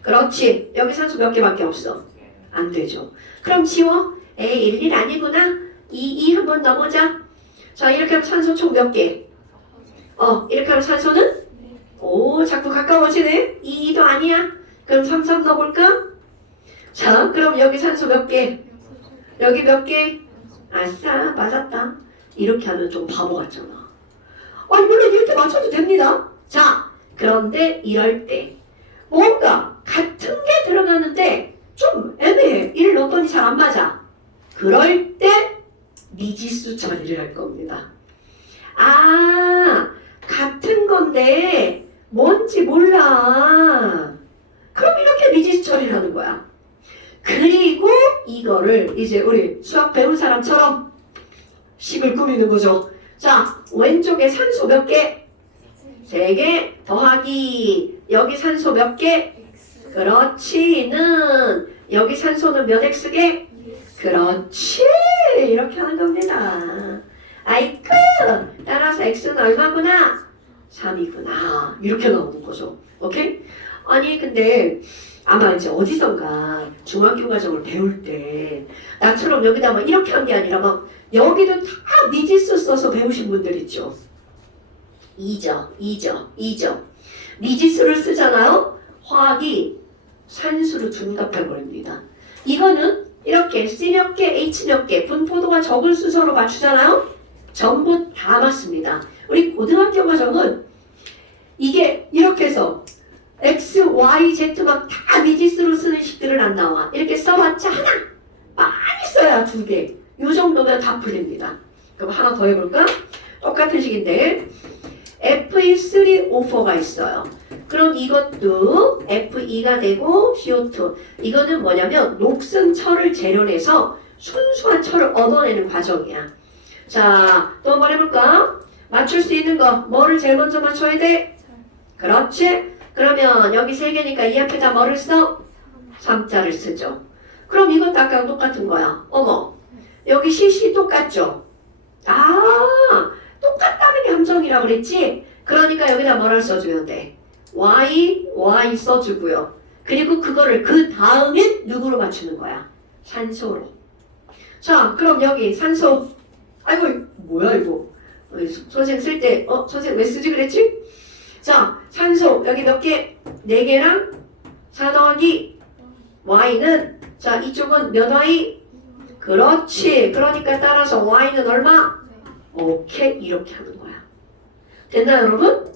그렇지. 여기 산소 몇 개밖에 없어. 안 되죠. 그럼 지워. 11 아니구나. 2 한번 넣어보자. 자, 이렇게 하면 산소 총 몇 개? 이렇게 하면 산소는? 오, 자꾸 가까워지네. 2도 아니야. 그럼 3 넣어볼까? 자, 그럼 여기 산소 몇 개? 여기 몇 개? 아싸, 맞았다. 이렇게 하면 좀 바보 같잖아. 물론 이렇게 맞춰도 됩니다. 자, 그런데 이럴 때 뭔가 같은 게 들어가는데 좀 애매해. 1 넣었더니 잘 안 맞아. 그럴 때 미지수 처리를 할 겁니다. 같은 건데 뭔지 몰라. 그럼 이렇게 미지수 처리를 하는 거야. 그리고 이거를 이제 우리 수학 배운 사람처럼 식을 꾸미는 거죠. 자, 왼쪽에 산소 몇 개? 3개 더하기 여기 산소 몇 개? 그렇지는 여기 산소는 몇 X개? 그렇지, 이렇게 하는 겁니다. 아이쿠, 따라서 X는 얼마구나? 3이구나. 이렇게 나오는 거죠. 오케이? 아니 근데 아마 이제 어디선가 중학교 과정을 배울 때 나처럼 여기다 막 이렇게 한 게 아니라 막 여기도 다 미지수 써서 배우신 분들 있죠. 2죠. 미지수를 쓰잖아요. 화학이 산수로 둔갑해버립니다. 이거는 이렇게 C 몇 개, H 몇 개, 분포도가 적은 순서로 맞추잖아요. 전부 다 맞습니다. 우리 고등학교 과정은 이게 이렇게 해서 X, Y, Z 막 다 미지수로 쓰는 식들은 안 나와. 이렇게 써봤자 하나, 많이 써야 2개. 요 정도면 다 풀립니다. 그럼 하나 더 해볼까? 똑같은 식인데 Fe3O4가 있어요. 그럼 이것도 Fe2가 되고 CO2. 이거는 뭐냐면 녹슨 철을 재련해서 순수한 철을 얻어내는 과정이야. 자, 또 한번 해볼까? 맞출 수 있는 거 뭐를 제일 먼저 맞춰야 돼? 그렇지. 그러면 여기 3개니까 이 앞에다 뭐를 써? 3자를 쓰죠. 그럼 이것도 아까랑 똑같은 거야. 어머, 여기 CC 똑같죠? 똑같다는 게 함정이라고 그랬지? 그러니까 여기다 뭐를 써주면 돼? Y 써주고요. 그리고 그거를 그 다음엔 누구로 맞추는 거야? 산소로. 자, 그럼 여기 산소. 아이고, 뭐야 이거? 선생 쓸 때, 선생 왜 쓰지 그랬지? 자, 산소 여기 몇 개? 4개랑 4 더하기 Y는, 자, 이쪽은 몇 Y? 그렇지. 그러니까 따라서 Y는 얼마? 오케이. 이렇게 하는 거야. 됐나요, 여러분?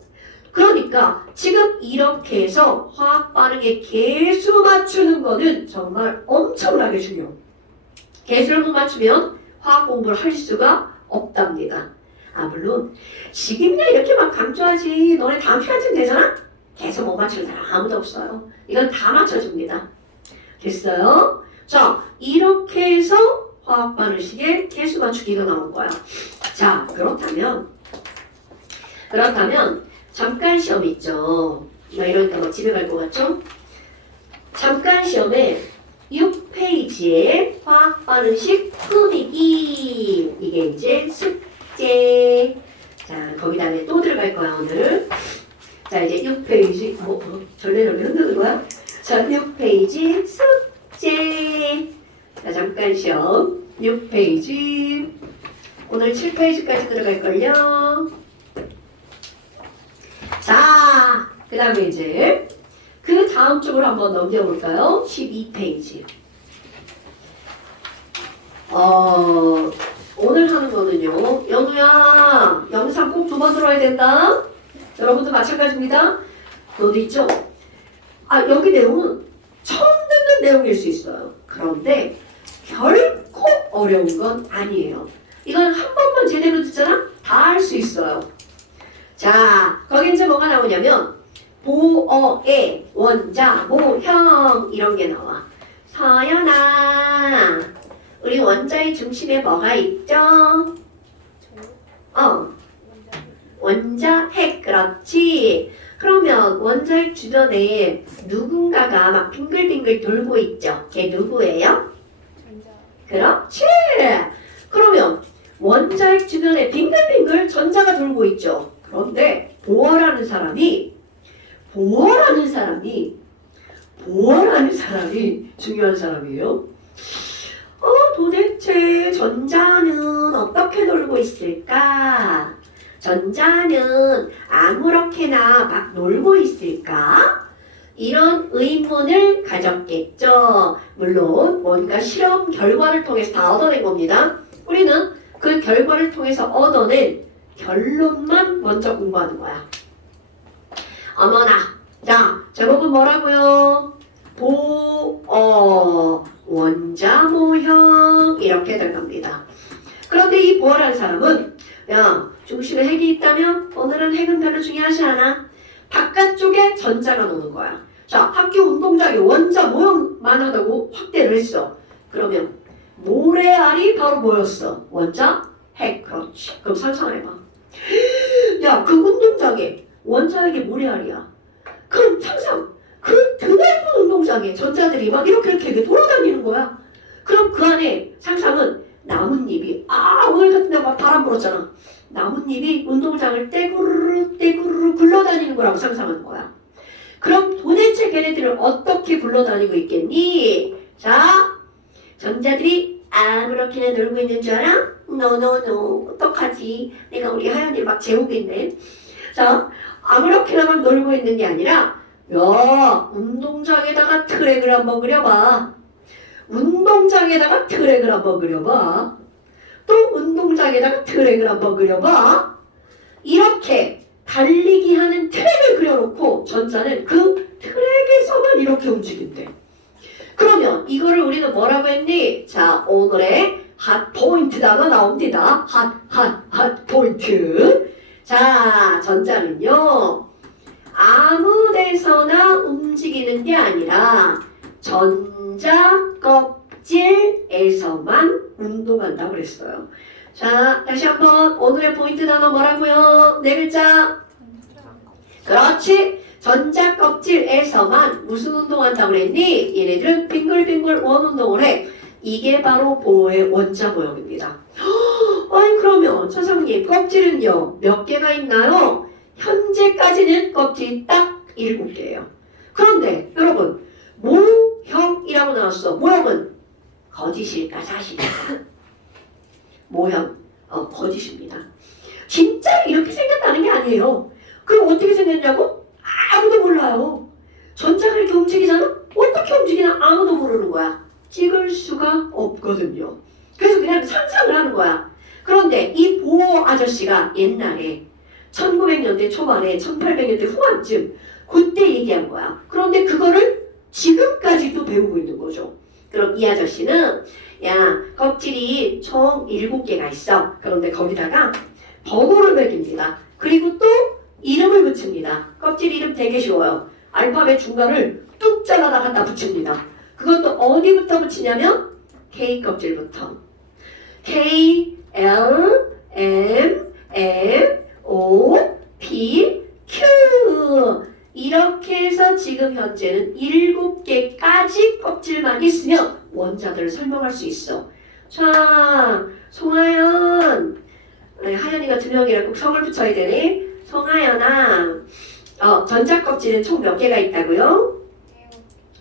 그러니까 지금 이렇게 해서 화학 반응의 개수 맞추는 거는 정말 엄청나게 중요해요. 개수를 못 맞추면 화학 공부를 할 수가 없답니다. 물론 지금이야 이렇게 막 강조하지. 너네 다음 시간쯤 되잖아? 계속 못 맞추는 사람 아무도 없어요. 이건 다 맞춰줍니다. 됐어요? 자, 이렇게 해서 화학 반응식의 개수 맞추기가 나온 거야. 자, 그렇다면 잠깐 시험 있죠. 이러니까 막 집에 갈 것 같죠? 잠깐 시험에 6페이지에 화학 반응식 꾸미기. 이게 이제 숙제. 자, 거기다가 또 들어갈 거야, 오늘. 자, 이제 6페이지. 절레절레 흔드는 거야? 자, 6페이지 숙제. 자, 잠깐 시험 6페이지. 오늘 7페이지까지 들어갈걸요. 자, 그 다음에 이제 그 다음 쪽으로 한번 넘겨볼까요? 12페이지. 오늘 하는 거는요. 연우야, 영상 꼭 2번 들어야 된다. 여러분도 마찬가지입니다. 너도 있죠? 여기 내용은 처음 듣는 내용일 수 있어요. 그런데 결코 어려운 건 아니에요. 이건 한 번만 제대로 듣잖아? 다 할 수 있어요. 자, 거기 이제 뭐가 나오냐면 보어의 원자, 모형 이런 게 나와. 서연아, 우리 원자의 중심에 뭐가 있죠? 원자 핵. 그렇지. 그러면 원자핵 주변에 누군가가 막 빙글빙글 돌고 있죠. 걔 누구예요? 그렇지. 그러면 원자핵 주변에 빙글빙글 전자가 돌고 있죠. 그런데 보어라는 사람이 중요한 사람이에요. 도대체 전자는 어떻게 놀고 있을까? 전자는 아무렇게나 막 놀고 있을까? 이런 의문을 가졌겠죠. 물론 뭔가 실험 결과를 통해서 다 얻어낸 겁니다. 우리는 그 결과를 통해서 얻어낸 결론만 먼저 공부하는 거야. 어머나. 자, 제목은 뭐라고요? 보어, 원자 모형 이렇게 될 겁니다. 그런데 이 보어라는 사람은 중심에 핵이 있다면 오늘은 핵은 별로 중요하지 않아. 바깥쪽에 전자가 노는 거야. 자, 학교 운동장에 원자 모형만 하다고 확대를 했어. 그러면 모래알이 바로 뭐였어? 원자 핵. 그렇지. 그럼 상상해봐. 야, 그 운동장에 원자핵이 모래알이야. 그럼 상상. 그 드넓은 운동장에 전자들이 막 이렇게 돌아다니는 거야. 그럼 그 안에 상상은 나뭇잎이 오늘 같은 날 막 바람 불었잖아. 나뭇잎이 운동장을 떼구르르 굴러다니는 거라고 상상하는 거야. 그럼 도대체 걔네들을 어떻게 굴러다니고 있겠니? 자, 전자들이 아무렇게나 놀고 있는 줄 알아? 노 어떡하지? 내가 우리 하연이를 막 재우겠네. 자, 아무렇게나 막 놀고 있는 게 아니라 운동장에다가 트랙을 한번 그려봐. 운동장에다가 트랙을 한번 그려봐. 또 운동장에다가 트랙을 한번 그려봐. 이렇게 달리기 하는 트랙을 그려놓고 전자는 그 트랙에서만 이렇게 움직인대. 그러면 이거를 우리는 뭐라고 했니? 자, 오늘의 핫 포인트 단어 나옵니다. 핫 포인트. 자, 전자는요. 아무 데서나 움직이는 게 아니라 전자 껍질에서만 운동한다고 그랬어요. 자, 다시 한번 오늘의 포인트 단어 뭐라고요? 4글자. 그렇지. 전자 껍질에서만 무슨 운동한다고 그랬니? 얘네들은 빙글빙글 원 운동을 해. 이게 바로 보호의 원자 모형입니다. 그러면 선생님 껍질은요 몇 개가 있나요? 현재까지는 껍질이 딱 7개예요. 그런데 여러분 모형이라고 나왔어. 모형은 거짓일까 사실일까? 모형, 거짓입니다. 진짜 이렇게 생겼다는 게 아니에요. 그럼 어떻게 생겼냐고? 아무도 몰라요. 전자가 이렇게 움직이잖아? 어떻게 움직이나 아무도 모르는 거야. 찍을 수가 없거든요. 그래서 그냥 상상을 하는 거야. 그런데 이 보어 아저씨가 옛날에 1900년대 초반에 1800년대 후반쯤 그때 얘기한 거야. 그런데 그거를 지금까지도 배우고 있는 거죠. 그럼 이 아저씨는 야 껍질이 총 7개가 있어. 그런데 거기다가 번호를 매깁니다. 그리고 또 이름을 붙입니다. 껍질 이름 되게 쉬워요. 알파벳 중간을 뚝 잘라다 갖다 붙입니다. 그것도 어디부터 붙이냐면 K 껍질부터. K, L, M, N, O, P, Q 이렇게 해서 지금 현재는 7개까지 껍질만 있으면 원자들을 설명할 수 있어. 자, 송하연 하연이가 2명이라 꼭 성을 붙여야 되네. 송하연아 전자 껍질은 총 몇 개가 있다고요?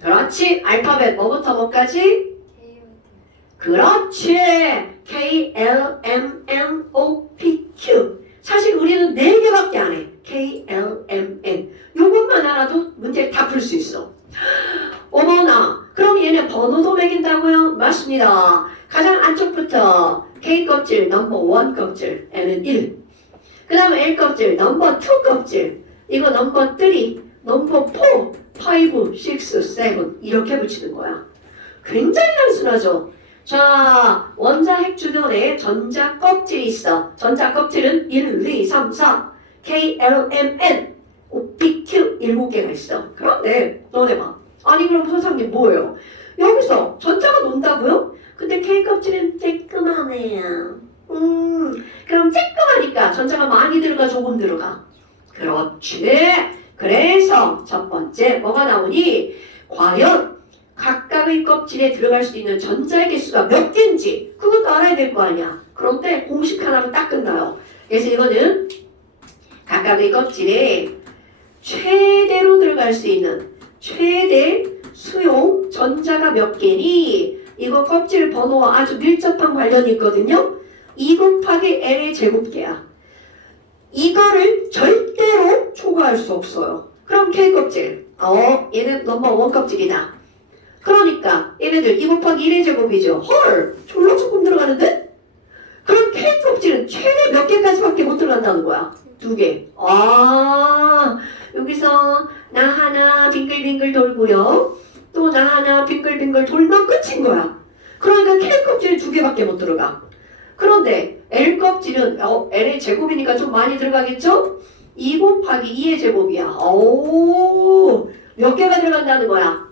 그렇지. 알파벳 뭐부터 뭐까지? 그렇지. K, L, M, N, O, P, Q 사실 우리는 4개밖에 안 해. K, L, M, N 요것만 알아도 문제 다 풀 수 있어. 어머나 그럼 얘네 번호도 매긴다고요? 맞습니다. 가장 안쪽부터 K 껍질 넘버 1 껍질 N은 1 그 다음에 L 껍질 넘버 2 껍질 이거 넘버 3 넘버 4 5, 6, 7 이렇게 붙이는 거야. 굉장히 단순하죠. 자, 원자 핵 주변에 전자 껍질이 있어. 전자 껍질은 1, 2, 3, 4 K, L, M, N O, P, Q 7개가 있어. 그런데 너네 봐. 아니 그럼 선생님 뭐예요? 여기서 전자가 논다고요? 근데 K 껍질은 쬐끄만해요. 그럼 쬐끄마니까 전자가 많이 들어가 조금 들어가? 그렇지. 그래서 첫 번째 뭐가 나오니? 과연 각각의 껍질에 들어갈 수 있는 전자의 개수가 몇 개인지 그것도 알아야 될 거 아니야. 그런데 공식 하나로 딱 끝나요. 그래서 이거는 각각의 껍질에 최대로 들어갈 수 있는 최대 수용 전자가 몇 개니? 이거 껍질 번호와 아주 밀접한 관련이 있거든요. 2 곱하기 L의 제곱계야. 이거를 절대로 초과할 수 없어요. 그럼 K 껍질. 얘는 넘버 1 껍질이다. 그러니까 얘네들 2 곱하기 1의 제곱이죠. 헐! 졸라 조금 들어가는데? 그럼 K 껍질은 최대 몇 개까지밖에 못 들어간다는 거야? 2개. 여기서 나 하나 빙글빙글 돌고요. 또 나 하나 빙글빙글 돌면 끝인 거야. 그러니까 K 껍질은 2개밖에 못 들어가. 그런데 L 껍질은 L의 제곱이니까 좀 많이 들어가겠죠? 2 곱하기 2의 제곱이야. 몇 개가 들어간다는 거야?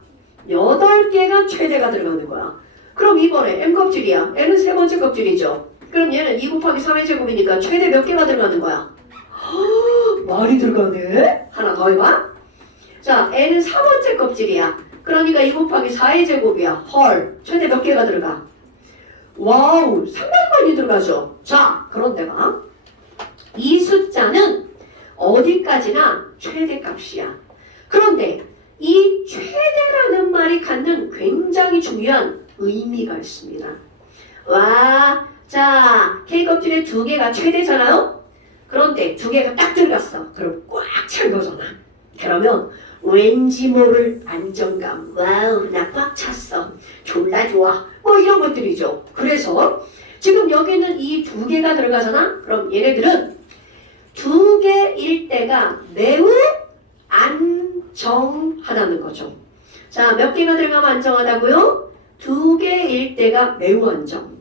8개가 최대가 들어가는 거야. 그럼 이번에 M 껍질이야. N은 세 번째 껍질이죠. 그럼 얘는 2 곱하기 3의 제곱이니까 최대 몇 개가 들어가는 거야? 많이 들어가네? 하나 더 해봐. 자, N은 4번째 껍질이야. 그러니까 2 곱하기 4의 제곱이야. 헐, 최대 몇 개가 들어가? 와우, 상당히 많이 들어가죠. 자, 그런데 봐. 이 숫자는 어디까지나 최대값이야. 그런데 이 최대라는 말이 갖는 굉장히 중요한 의미가 있습니다. 와, 자, K 껍질에 2개가 최대잖아요? 그런데 2개가 딱 들어갔어. 그럼 꽉 찬 거잖아. 그러면 왠지 모를 안정감. 와우, 나 꽉 찼어. 졸라 좋아. 뭐 이런 것들이죠. 그래서 지금 여기는 이 2개가 들어가잖아? 그럼 얘네들은 2개일 때가 매우 안정하다는 거죠. 자, 몇 개가 들어가면 안정하다고요? 2개일 때가 매우 안정.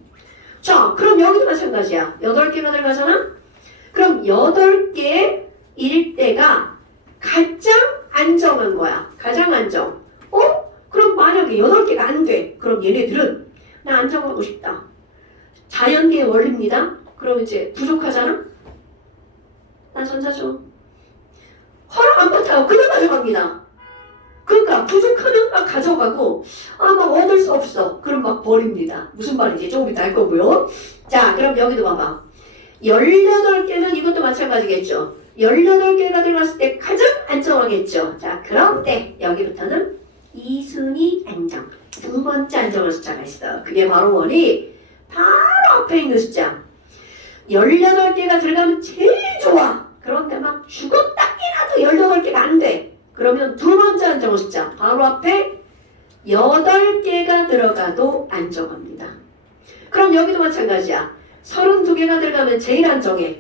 자, 그럼 여기도 마찬가지야. 8개가 들어가잖아? 그럼 8개일 때가 가장 안정한 거야. 가장 안정. 그럼 만약에 8개가 안 돼. 그럼 얘네들은 나 안정하고 싶다. 자연계의 원리입니다. 그럼 이제 부족하잖아? 나 전자 좀. 허락 안 받아요. 그냥 가져갑니다. 그러니까 부족하면 막 가져가고 막 얻을 수 없어. 그럼 막 버립니다. 무슨 말인지 조금 이따 알 거고요. 자, 그럼 여기도 봐봐. 18개는 이것도 마찬가지겠죠. 18개가 들어갔을 때 가장 안정하겠죠. 자, 그런데 여기부터는 이순위 안정. 두 번째 안정할 숫자가 있어. 그게 바로 원이 바로 앞에 있는 숫자. 18개가 들어가면 제일 좋아. 그런데 막 죽었다 깨라도 18개가 안 돼. 그러면 두 번째 안정할 숫자. 바로 앞에 8개가 들어가도 안정합니다. 그럼 여기도 마찬가지야. 32개가 들어가면 제일 안정해.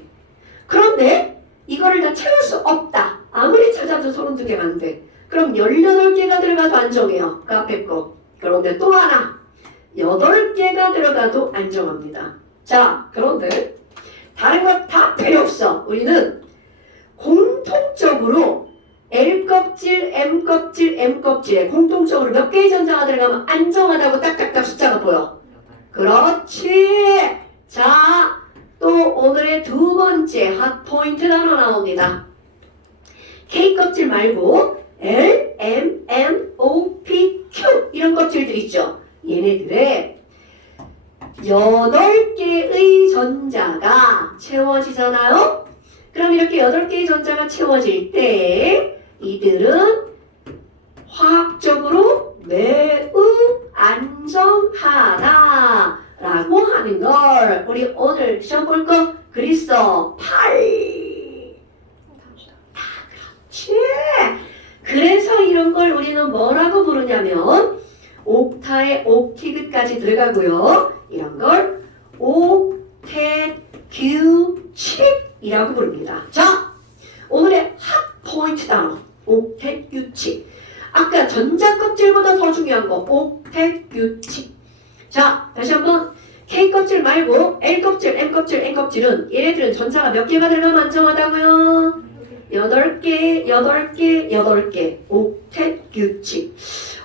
그런데 이거를 다 채울 수 없다. 아무리 찾아도 32개가 안 돼. 그럼 18개가 들어가도 안정해요. 그 앞에 거. 그런데 또 하나. 8개가 들어가도 안정합니다. 자, 그런데 다른 것 다 필요 없어. 우리는 공통적으로 L껍질, M껍질, M껍질에 공통적으로 몇 개의 전자가 들어가면 안정하다고 딱딱딱 숫자가 보여. 그렇지. 자, 또 오늘의 두 번째 핫포인트 단어 나옵니다. K껍질 말고 L, M, N, O, P, Q 이런 껍질들 있죠. 얘네들의 8개의 전자가 채워지잖아요. 그럼 이렇게 8개의 전자가 채워질 때 이들은 화학적으로 매우 안정하다 라고 하는 걸 우리 오늘 시험 볼 거 그리스어 8. 그렇지. 그래서 이런 걸 우리는 뭐라고 부르냐면 옥타의 옥티그까지 들어가고요. 이런 걸 옥텟 규칙이라고 부릅니다. 자, 오늘의 핫 포인트 단어 옥텟 규칙. 아까 전자 껍질보다 더 중요한 거 옥텟 규칙. 자, 다시 한번 K 껍질 말고 L 껍질, M 껍질, N 껍질은 얘네들은 전자가 몇 개가 들어가면 안정하다고요? 8개, 8개, 8개. 옥텟 규칙.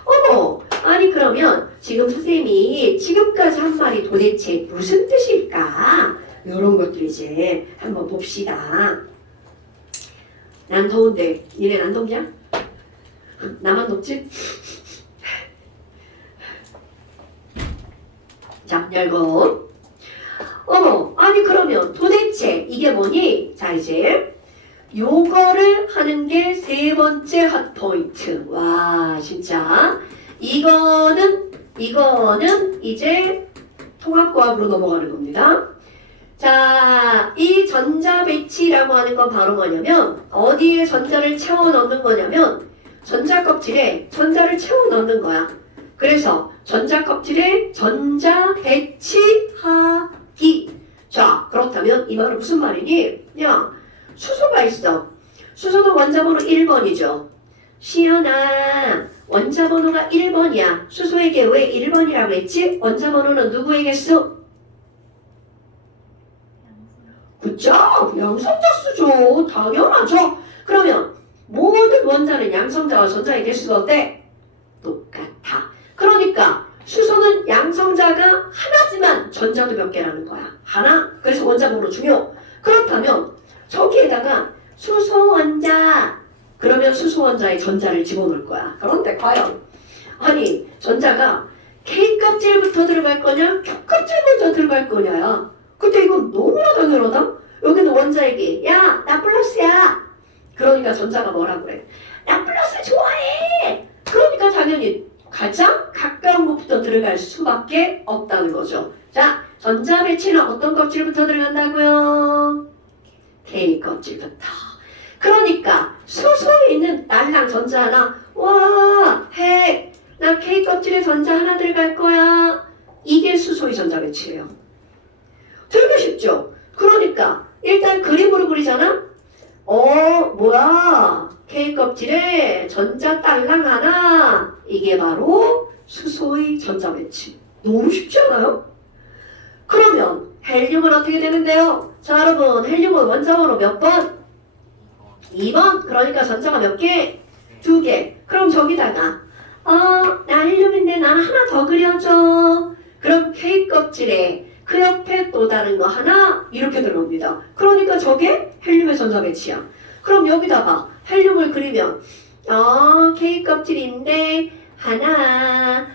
어머, 아니 그러면 지금 선생님이 지금까지 한 말이 도대체 무슨 뜻일까? 이런 것들 이제 한번 봅시다. 난 더운데 얘네 안 덥냐? 나만 덥지? 자, 열고. 어머, 아니 그러면 도대체 이게 뭐니? 자, 이제 요거를 하는 게 세 번째 핫포인트. 와, 진짜 이거는 이제 통합과학으로 넘어가는 겁니다. 자, 이 전자 배치라고 하는 건 바로 뭐냐면 어디에 전자를 채워 넣는 거냐면 전자 껍질에 전자를 채워 넣는 거야. 그래서 전자 껍질에 전자 배치하기. 자, 그렇다면 이 말은 무슨 말이니? 야, 수소가 있어. 수소는 원자번호 1번이죠. 시연아, 원자번호가 1번이야. 수소에게 왜 1번이라고 했지? 원자번호는 누구에게서? 그쵸? 양성자수죠. 당연하죠. 그러면 모든 원자는 양성자와 전자의 개수가 어때? 똑같아. 그러니까 수소는 양성자가 하나지만 전자도 몇 개라는 거야. 하나. 그래서 원자번호 중요. 그렇다면 저기에다가 수소 원자 그러면 수소 원자에 전자를 집어넣을 거야. 그런데 과연 아니 전자가 K 껍질부터 들어갈 거냐 Q 껍질 먼저 들어갈 거냐야. 근데 이건 너무나 당연하다. 여기는 원자에게 야 나 플러스야. 그러니까 전자가 뭐라 그래? 나 플러스 좋아해. 그러니까 당연히 가장 가까운 곳부터 들어갈 수밖에 없다는 거죠. 자, 전자 배치는 어떤 껍질부터 들어간다고요? K 껍질부터. 그러니까 수소에 있는 날랑 전자 하나. 와, 핵. 나 K 껍질에 전자 하나 들어갈 거야. 이게 수소의 전자 배치예요. 들기 쉽죠? 그러니까 일단 그림으로 그리잖아. 뭐야? K 껍질에 전자 딸랑 하나. 이게 바로 수소의 전자 배치. 너무 쉽지 않아요? 그러면 헬륨은 어떻게 되는데요? 자, 여러분, 헬륨은 원자번호 몇 번? 2번. 그러니까 전자가 몇 개? 2개. 그럼 저기다가 나 헬륨인데 나는 하나 더 그려줘. 그럼 K 껍질에 그 옆에 또 다른 거 하나 이렇게 들어옵니다. 그러니까 저게 헬륨의 전자 배치야. 그럼 여기다가 헬륨을 그리면 K 껍질인데 하나,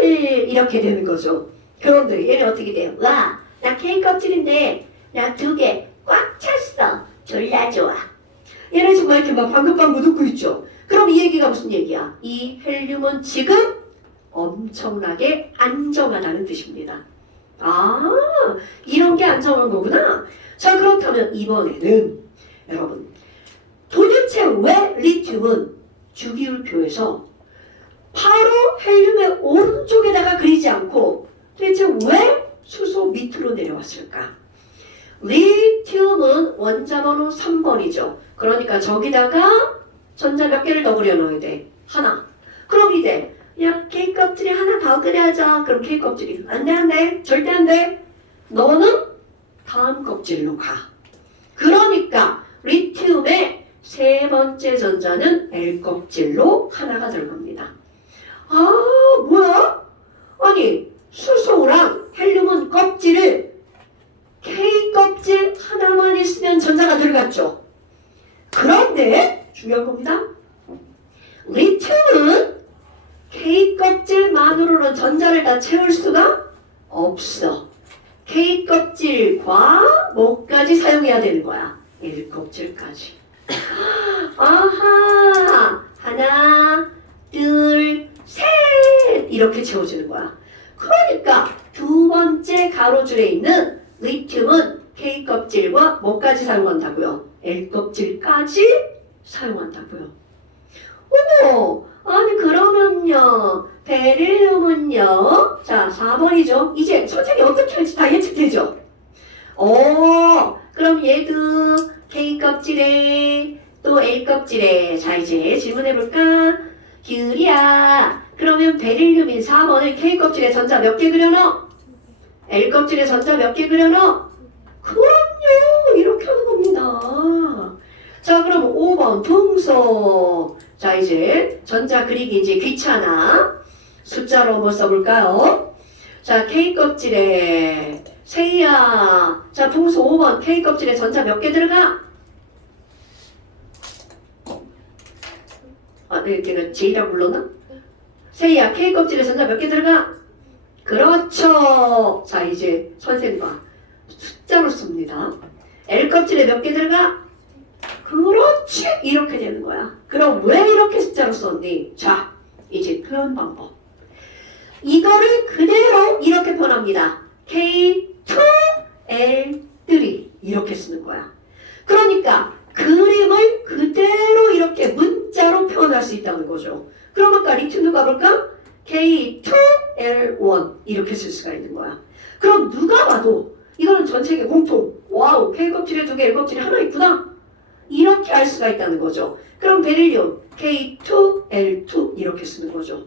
둘 이렇게 되는 거죠. 그런데 얘는 어떻게 돼요? 와, 나 K 껍질인데 나 2개 꽉 찼어. 졸라 좋아. 얘는 정말 이렇게 막 방긋방긋 웃고 있죠. 그럼 이 얘기가 무슨 얘기야? 이 헬륨은 지금 엄청나게 안정하다는 뜻입니다. 아, 이런 게 안정한 거구나. 자, 그렇다면 이번에는 여러분, 도대체 왜 리튬은 주기율표에서 바로 헬륨의 오른쪽에다가 그리지 않고 도대체 왜 수소 밑으로 내려왔을까? 리튬은 원자번호 3번이죠. 그러니까 저기다가 전자 몇 개를 더 그려놓아야 돼? 하나. 그럼 이제 야, K 껍질이 하나 더 그려줘. 그럼 K 껍질이 안 돼, 안 돼. 절대 안 돼. 너는 다음 껍질로 가. 그러니까 리튬의 세 번째 전자는 L 껍질로 하나가 들어갑니다. 아, 뭐야? 아니, 수소랑 헬륨은 껍질을 K 껍질 하나만 있으면 전자가 들어갔죠. 그런데 중요한 겁니다. 리튬은 K 껍질만으로는 전자를 다 채울 수가 없어. K 껍질과 뭐까지 사용해야 되는 거야? L 껍질까지. 아하, 하나, 둘, 셋 이렇게 채워지는 거야. 그러니까 두 번째 가로줄에 있는 리튬은 K 껍질과 뭐까지 사용한다고요? L 껍질까지 사용한다고요. 어머, 아니 그러면요 베릴륨은요, 자 4번이죠. 이제 선생님이 어떻게 할지 다 예측되죠. 그럼 얘도 K 껍질에 또 L 껍질에. 자 이제 질문해볼까? 규리야, 그러면 베릴륨인 4번을 K 껍질에 전자 몇 개 그려넣어? L 껍질에 전자 몇 개 그려넣어? 그럼요, 이렇게 하는 겁니다. 자 그럼 5번 붕소. 자 이제 전자 그리기 이제 귀찮아. 숫자로 한번 써볼까요? 자 K 껍질에 세희야, 자 붕소 5번 K 껍질에 전자 몇 개 들어가? 아, 내가 제이라고 불렀나? 세희야, K 껍질에 전자 몇 개 들어가? 그렇죠. 자 이제 선생님과 숫자로 씁니다. L 껍질에 몇 개 들어가? 그렇지, 이렇게 되는 거야. 그럼 왜 이렇게 숫자로 썼니? 자 이제 표현 방법, 이거를 그대로 이렇게 표현합니다. K2L3 이렇게 쓰는 거야. 그러니까 그림을 그대로 이렇게 문자로 표현할 수 있다는 거죠. 그럼 아까 리튬도 가볼까? K2L1 이렇게 쓸 수가 있는 거야. 그럼 누가 봐도 이거는 전 세계 공통, 와우, K 껍질에 두 개, L 껍질에 하나 있구나, 이렇게 할 수가 있다는 거죠. 그럼 베릴륨 K2L2 이렇게 쓰는 거죠.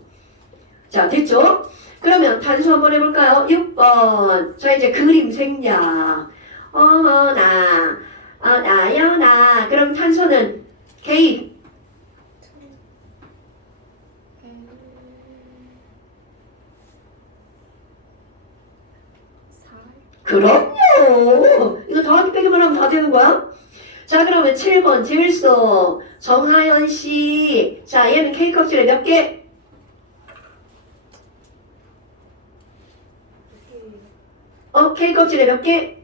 자 됐죠? 그러면 단수 한번 해볼까요? 6번. 자 이제 그림 생략. 나요 나. 그럼 탄소는 K. 그럼요. 이거 더하기 빼기만 하면 다 되는 거야? 자 그러면 7번 질소 정하연 씨. 자 얘는 K 껍질에 몇 개? K 껍질에 몇 개?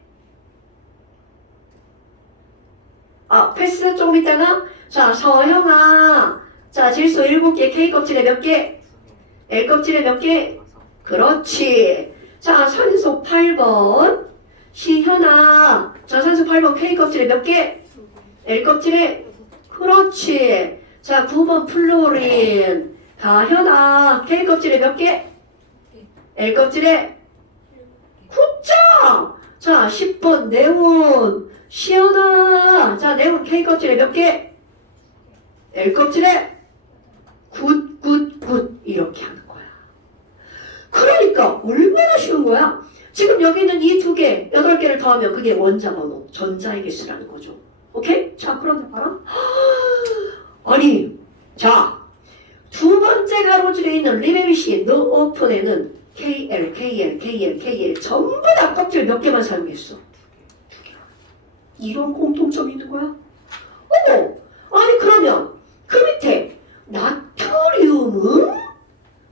패스 조금 있다가. 자 서영아, 자 질소 7개, K 껍질에 몇 개? L 껍질에 몇 개? 그렇지. 자 산소 8번 시현아, 자 산소 8번 K 껍질에 몇 개? L 껍질에. 그렇지. 자 9번 플로린 다현아, K 껍질에 몇 개? L 껍질에. 9점. 자 10번 네온 시연아, 자 네온 K 껍질에 몇 개? L 껍질에. 굿 이렇게 하는 거야. 그러니까 얼마나 쉬운 거야. 지금 여기 있는 이 두 개, 8개를 더하면 그게 원자 번호, 전자의 개수라는 거죠. 오케이? 자 그런데 봐라. 아니 자 두 번째 가로줄에 있는 리베비시 노 오픈에는 KL 전부 다 껍질 몇 개만 사용했어. 이런 공통점이 있는 거야. 아니 그러면 그 밑에 나트륨은,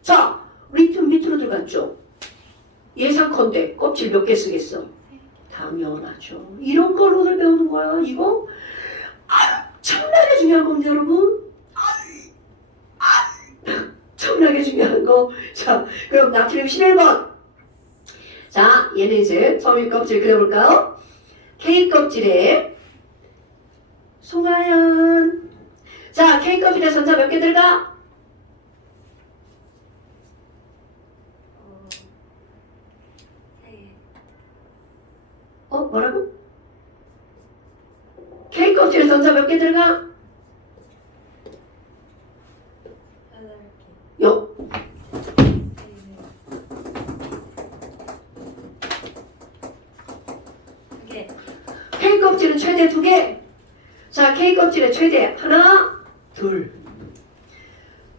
자 리튬 밑으로 들어갔죠. 예상컨대 껍질 몇 개 쓰겠어? 당연하죠. 이런 걸 오늘 배우는 거야. 이거 엄청나게 중요한 겁니다 여러분. 엄청나게 중요한 거. 자, 그럼 나트륨 11번. 자, 얘는 이제 섬유 껍질 그려볼까요? K 껍질에 송하연. 자, K 껍질에 전자 몇 개 들어가? 뭐라고? K 껍질에 전자 몇 개 들어가? 8개. 요. K 껍질은 최대 2개. 자, K 껍질에 최대 하나, 둘.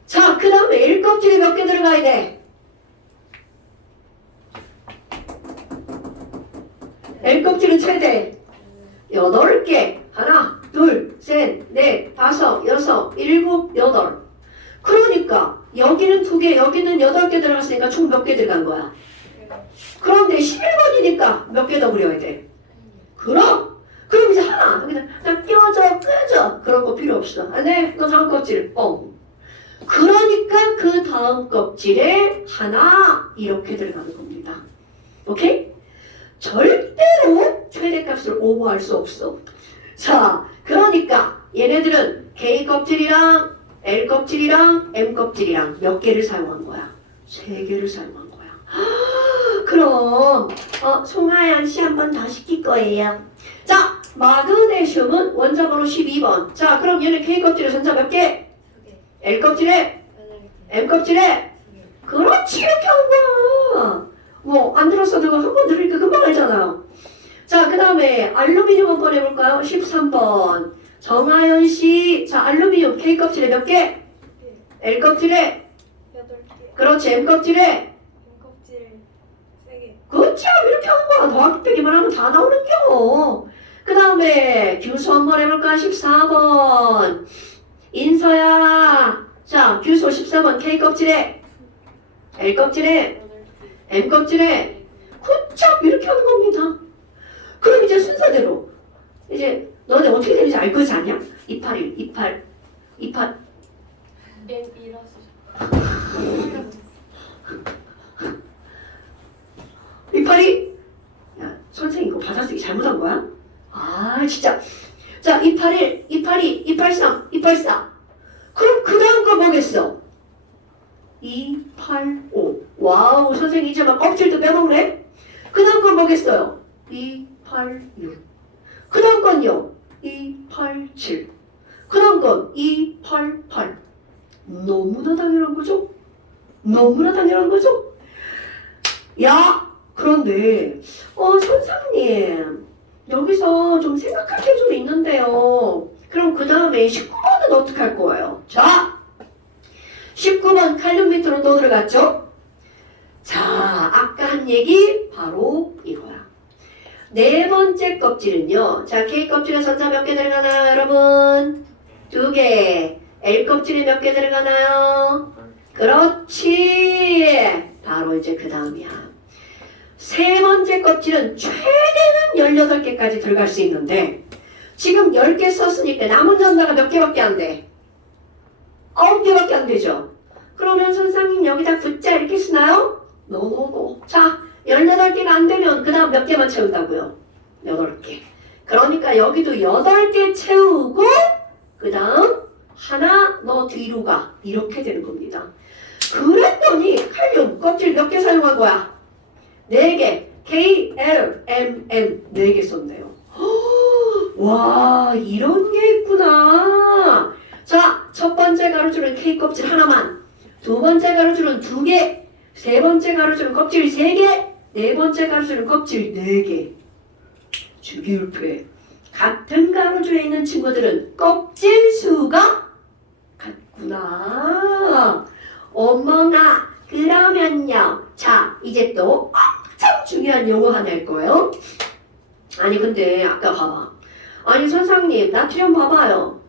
자, 그 다음에 L 껍질에 몇 개 들어가야 돼? L 껍질은 최대 8개. 하나, 둘, 셋, 넷, 다섯, 여섯, 일곱, 여덟. 그러니까 여기는 2개, 여기는 8개 들어갔으니까 총 몇 개 들어간 거야? 그런데 11번이니까 몇 개 더 그려야 돼? 그럼 이제 하나 그냥 띄워져 끄져 그런 거 필요 없어. 네, 그 다음 껍질 뻥. 그러니까 그 다음 껍질에 하나 이렇게 들어가는 겁니다. 오케이? 절대로 최대값을 오버할 수 없어. 자, 그러니까 얘네들은 K 껍질이랑 L 껍질이랑 M 껍질이랑 몇 개를 사용한 거야? 3개를 사용한 거야. 그럼 송하연 씨 한 번 더 시킬 거예요. 자, 마그네슘은 원자번호 12번. 자, 그럼 얘는 K 껍질에 전자 몇 개? 2개. L 껍질에? 8개. M 껍질에? 2개. 그렇지, 이렇게 하는 거야. 뭐 안 들었어도 한 번 들으니까 금방 알잖아요. 자, 그 다음에 알루미늄 한번 해볼까요? 13번. 정하연 씨. 자, 알루미늄 K 껍질에 몇 개? L 껍질에? 8개. 그렇지, M 껍질에? 껍질 3개. 그렇지, 이렇게 하는 거야. 더하기 빼기만 하면 다 나오는겨. 그 다음에 규소 한번 해볼까? 14번. 인서야. 자, 규소 14번 K 껍질에? L 껍질에? 8개. M 껍질에? 굿잡 이렇게 하는 겁니다. 그럼 이제 순서대로 이제 너네 어떻게 되는지 알 거지 않냐? 281, 28, 28. 이라서. 282? 야, 선생님 이거 받아쓰기 잘못한 거야? 아, 진짜. 자, 281, 282, 283, 284. 그럼 그 다음 거 뭐겠어? 285. 와우, 선생님 이제 막 껍질도 빼먹네? 그 다음 건 뭐겠어요? 286. 그 다음 건요? 287. 그 다음 건 288. 너무나 당연한 거죠? 너무나 당연한 거죠? 야, 그런데 선생님 여기서 좀 생각할 게 좀 있는데요. 그럼 그 다음에 19번은 어떻게 할 거예요? 자, 19번 칼륨 밑으로 또 들어갔죠? 자, 아까 한 얘기 바로 이거야. 네 번째 껍질은요. 자, K 껍질에 전자 몇 개 들어가나요, 여러분? 2개. L 껍질에 몇 개 들어가나요? 그렇지. 바로 이제 그 다음이야. 세 번째 껍질은 최대는 18개까지 들어갈 수 있는데 지금 10개 썼으니까 남은 전자가 몇 개밖에 안 돼? 9개밖에 안 되죠? 그러면 선생님 여기다 붓자 이렇게 쓰나요? 노노노. 자, 18개가 안 되면 그 다음 몇 개만 채운다고요? 8개. 그러니까 여기도 8개 채우고 그 다음 하나 너 뒤로 가. 이렇게 되는 겁니다. 그랬더니 칼륨 껍질 몇 개 사용한 거야? 4개. K, L, M, N 4개 썼네요. 와, 이런 게 있구나. 자, 첫 번째 가로줄은 K 껍질 하나만. 두 번째 가로줄은 2개. 세 번째 가로줄은 껍질 3개. 네 번째 가로줄은 껍질 4개. 주기율표에 같은 가로줄에 있는 친구들은 껍질 수가 같구나. 어머나, 그러면요. 자, 이제 또 엄청 중요한 용어 하나 할 거예요. 아니 근데 아까 봐봐. 아니 선생님 나트륨 봐봐요.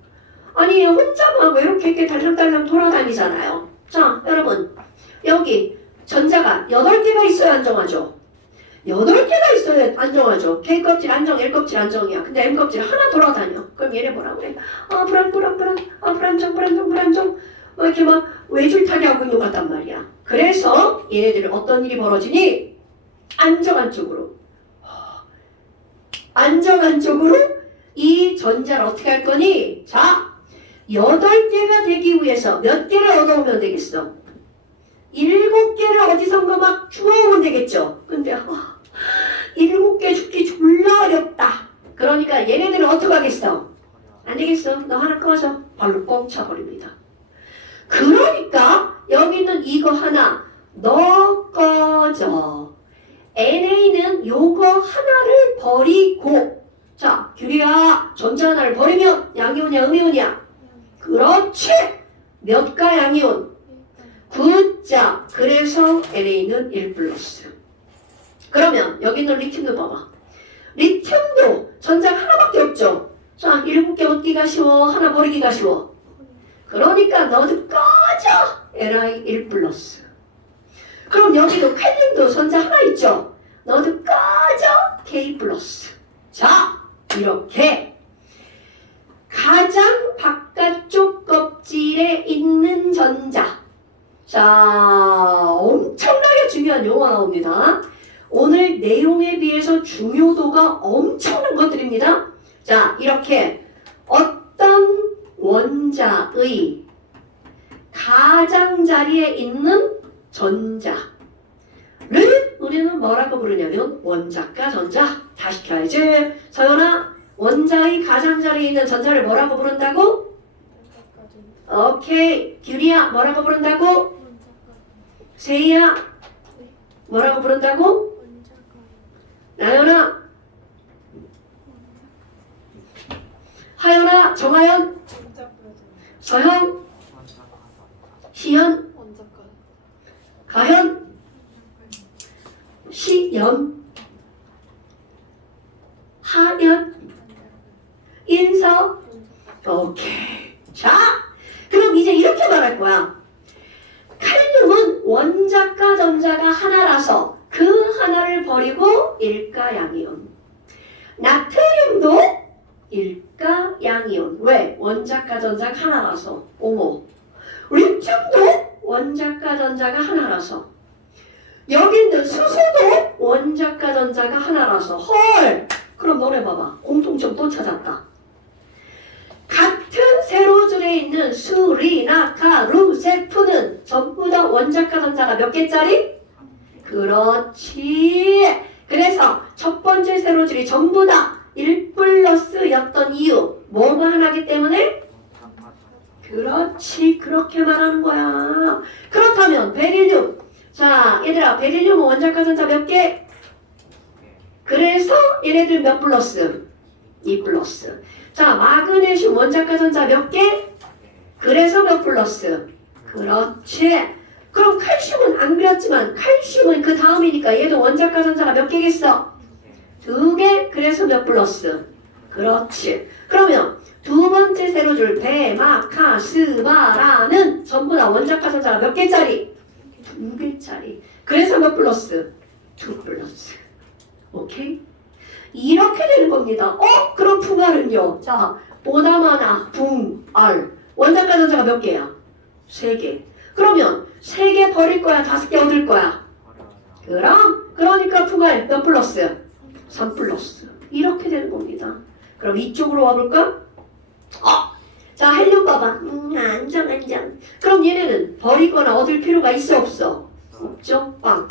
아니 혼자만 왜 이렇게 달랑달랑 돌아다니잖아요. 자, 여러분 여기 전자가 8개가 있어야 안정하죠. 8개가 있어야 안정하죠. K 껍질 안정, L 껍질 안정이야. 근데 M 껍질 하나 돌아다녀. 그럼 얘네 뭐라 그래? 불안정. 막 이렇게 막 외줄타기 하고 있는 것 같단 말이야. 그래서 얘네들은 어떤 일이 벌어지니? 안정한 쪽으로. 안정한 쪽으로 이 전자를 어떻게 할 거니? 자, 8개가 되기 위해서 몇 개를 얻어오면 되겠어? 7개를 어디선가 막 주워오면 되겠죠? 근데 7개 죽기 졸라 어렵다. 그러니까 얘네들은 어떻게 하겠어? 안 되겠어. 너 하나 꺼져. 발로 뻥 차버립니다. 그러니까 여기 있는 이거 하나 너 꺼져. NA는 요거 하나를 버리고 자 규리야 전자 하나를 버리면 양이온이야 음이온이야? 그렇지. 몇가 양이온? 9자. 그래서 NA는 1 플러스. 그러면 여기 있는 리튬도 봐봐. 리튬도 전자가 하나밖에 없죠. 자 7개 얻기가 쉬워. 하나 버리기가 쉬워. 그러니까 너도 꺼져. Li 1 플러스. 그럼 여기도 칼륨도 전자 하나 있죠. 너도 꺼져. K 플러스. 자 이렇게 가장 바깥쪽 껍질에 있는 전자. 자 엄청나게 중요한 용어가 나옵니다. 오늘 내용에 비해서 중요도가 엄청난 것들입니다. 자 이렇게 어떤 원자의 가장자리에 있는 전자를 우리는 뭐라고 부르냐면 원자과 전자. 다 시켜야지. 서연아 원자의 가장자리에 있는 전자를 뭐라고 부른다고? 오케이. 규리야 뭐라고 부른다고? 세희야 뭐라고 부른다고? 나연아 하연아 정하연 서현 시현 가현 시연 하연 인서 오케이. 자 그럼 이제 이렇게 말할 거야. 칼륨은 원자과 전자가 하나라서 그 하나를 버리고 일가양이온. 나트륨도 일가양이온. 왜? 원자과 전자가 하나라서. 어머. 리튬도 원자과 전자가 하나라서. 여기 있는 수소도 원자과 전자가 하나라서. 헐. 그럼 너네 봐봐. 공통점 또 찾았다. 같은 세로줄에 있는 수리나 카루세프는 전부 다 원자과 전자가 몇 개짜리? 그렇지. 그래서 첫 번째 세로줄이 전부 다 1 플러스였던 이유 뭐가 하나기 때문에? 그렇지. 그렇게 말하는 거야. 그렇다면 베릴륨. 자 얘들아 베릴륨은 원자과 전자 몇 개? 그래서 얘네들 몇 플러스? 2 플러스. 자 마그네슘 원자과 전자 몇 개? 그래서 몇 플러스? 그렇지. 그럼 칼슘은 안 그렸지만 칼슘은 그 다음이니까 얘도 원자과 전자가 몇 개겠어? 2개. 그래서 몇 플러스? 그렇지. 그러면 두 번째 세로줄 베마카스바라는 전부 다 원자과 전자가 몇 개짜리? 2개짜리. 그래서 몇 플러스? 2 플러스. 오케이? 이렇게 되는 겁니다. 그럼 붕알은요? 자, 보다 많아. 붕알. 원자과 전자가 몇 개야? 3개. 그러면 3개 버릴 거야? 5개 얻을 거야? 그러니까 붕알 몇 플러스? 3 플러스. 이렇게 되는 겁니다. 그럼 이쪽으로 와볼까? 자, 헬륨 봐봐. 안정. 그럼 얘네는 버리거나 얻을 필요가 있어 없어? 없죠? 빵.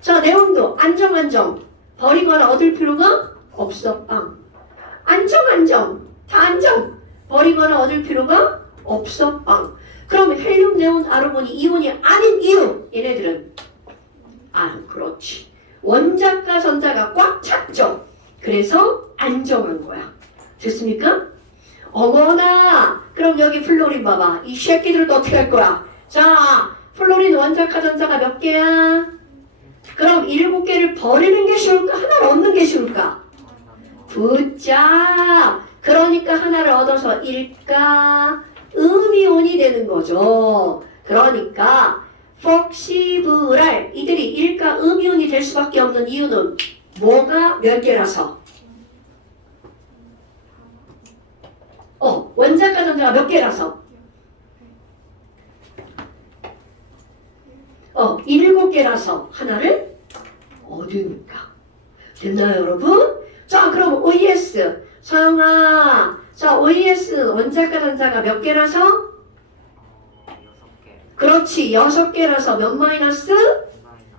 자, 네온도 안정. 버리거나 얻을 필요가 없어. 빵. 안정. 다 안정. 버리거나 얻을 필요가 없어. 빵. 그러면 헬륨, 네온, 아르곤이 이온이 아닌 이유. 얘네들은 그렇지. 원자과 전자가 꽉 찼죠. 그래서 안정한 거야. 됐습니까? 어머나. 그럼 여기 플로린 봐봐. 이 새끼들은 어떻게 할 거야? 자, 플로린 원자과 전자가 몇 개야? 그럼 7개를 버리는 게 쉬울까? 하나를 얻는 게 쉬울까? 굿자. 그러니까 하나를 얻어서 일가 음이온이 되는 거죠. 그러니까 폭시브랄 이들이 일가 음이온이 될 수밖에 없는 이유는 뭐가 몇 개라서? 원자과 전자가 몇 개라서? 7개라서 하나를 얻으니까. 됐나요, 여러분? 자, 그럼 OES. 서영아. 자, OES 원자과 전자가 몇 개라서? 6개. 그렇지. 6개라서 몇 마이너스?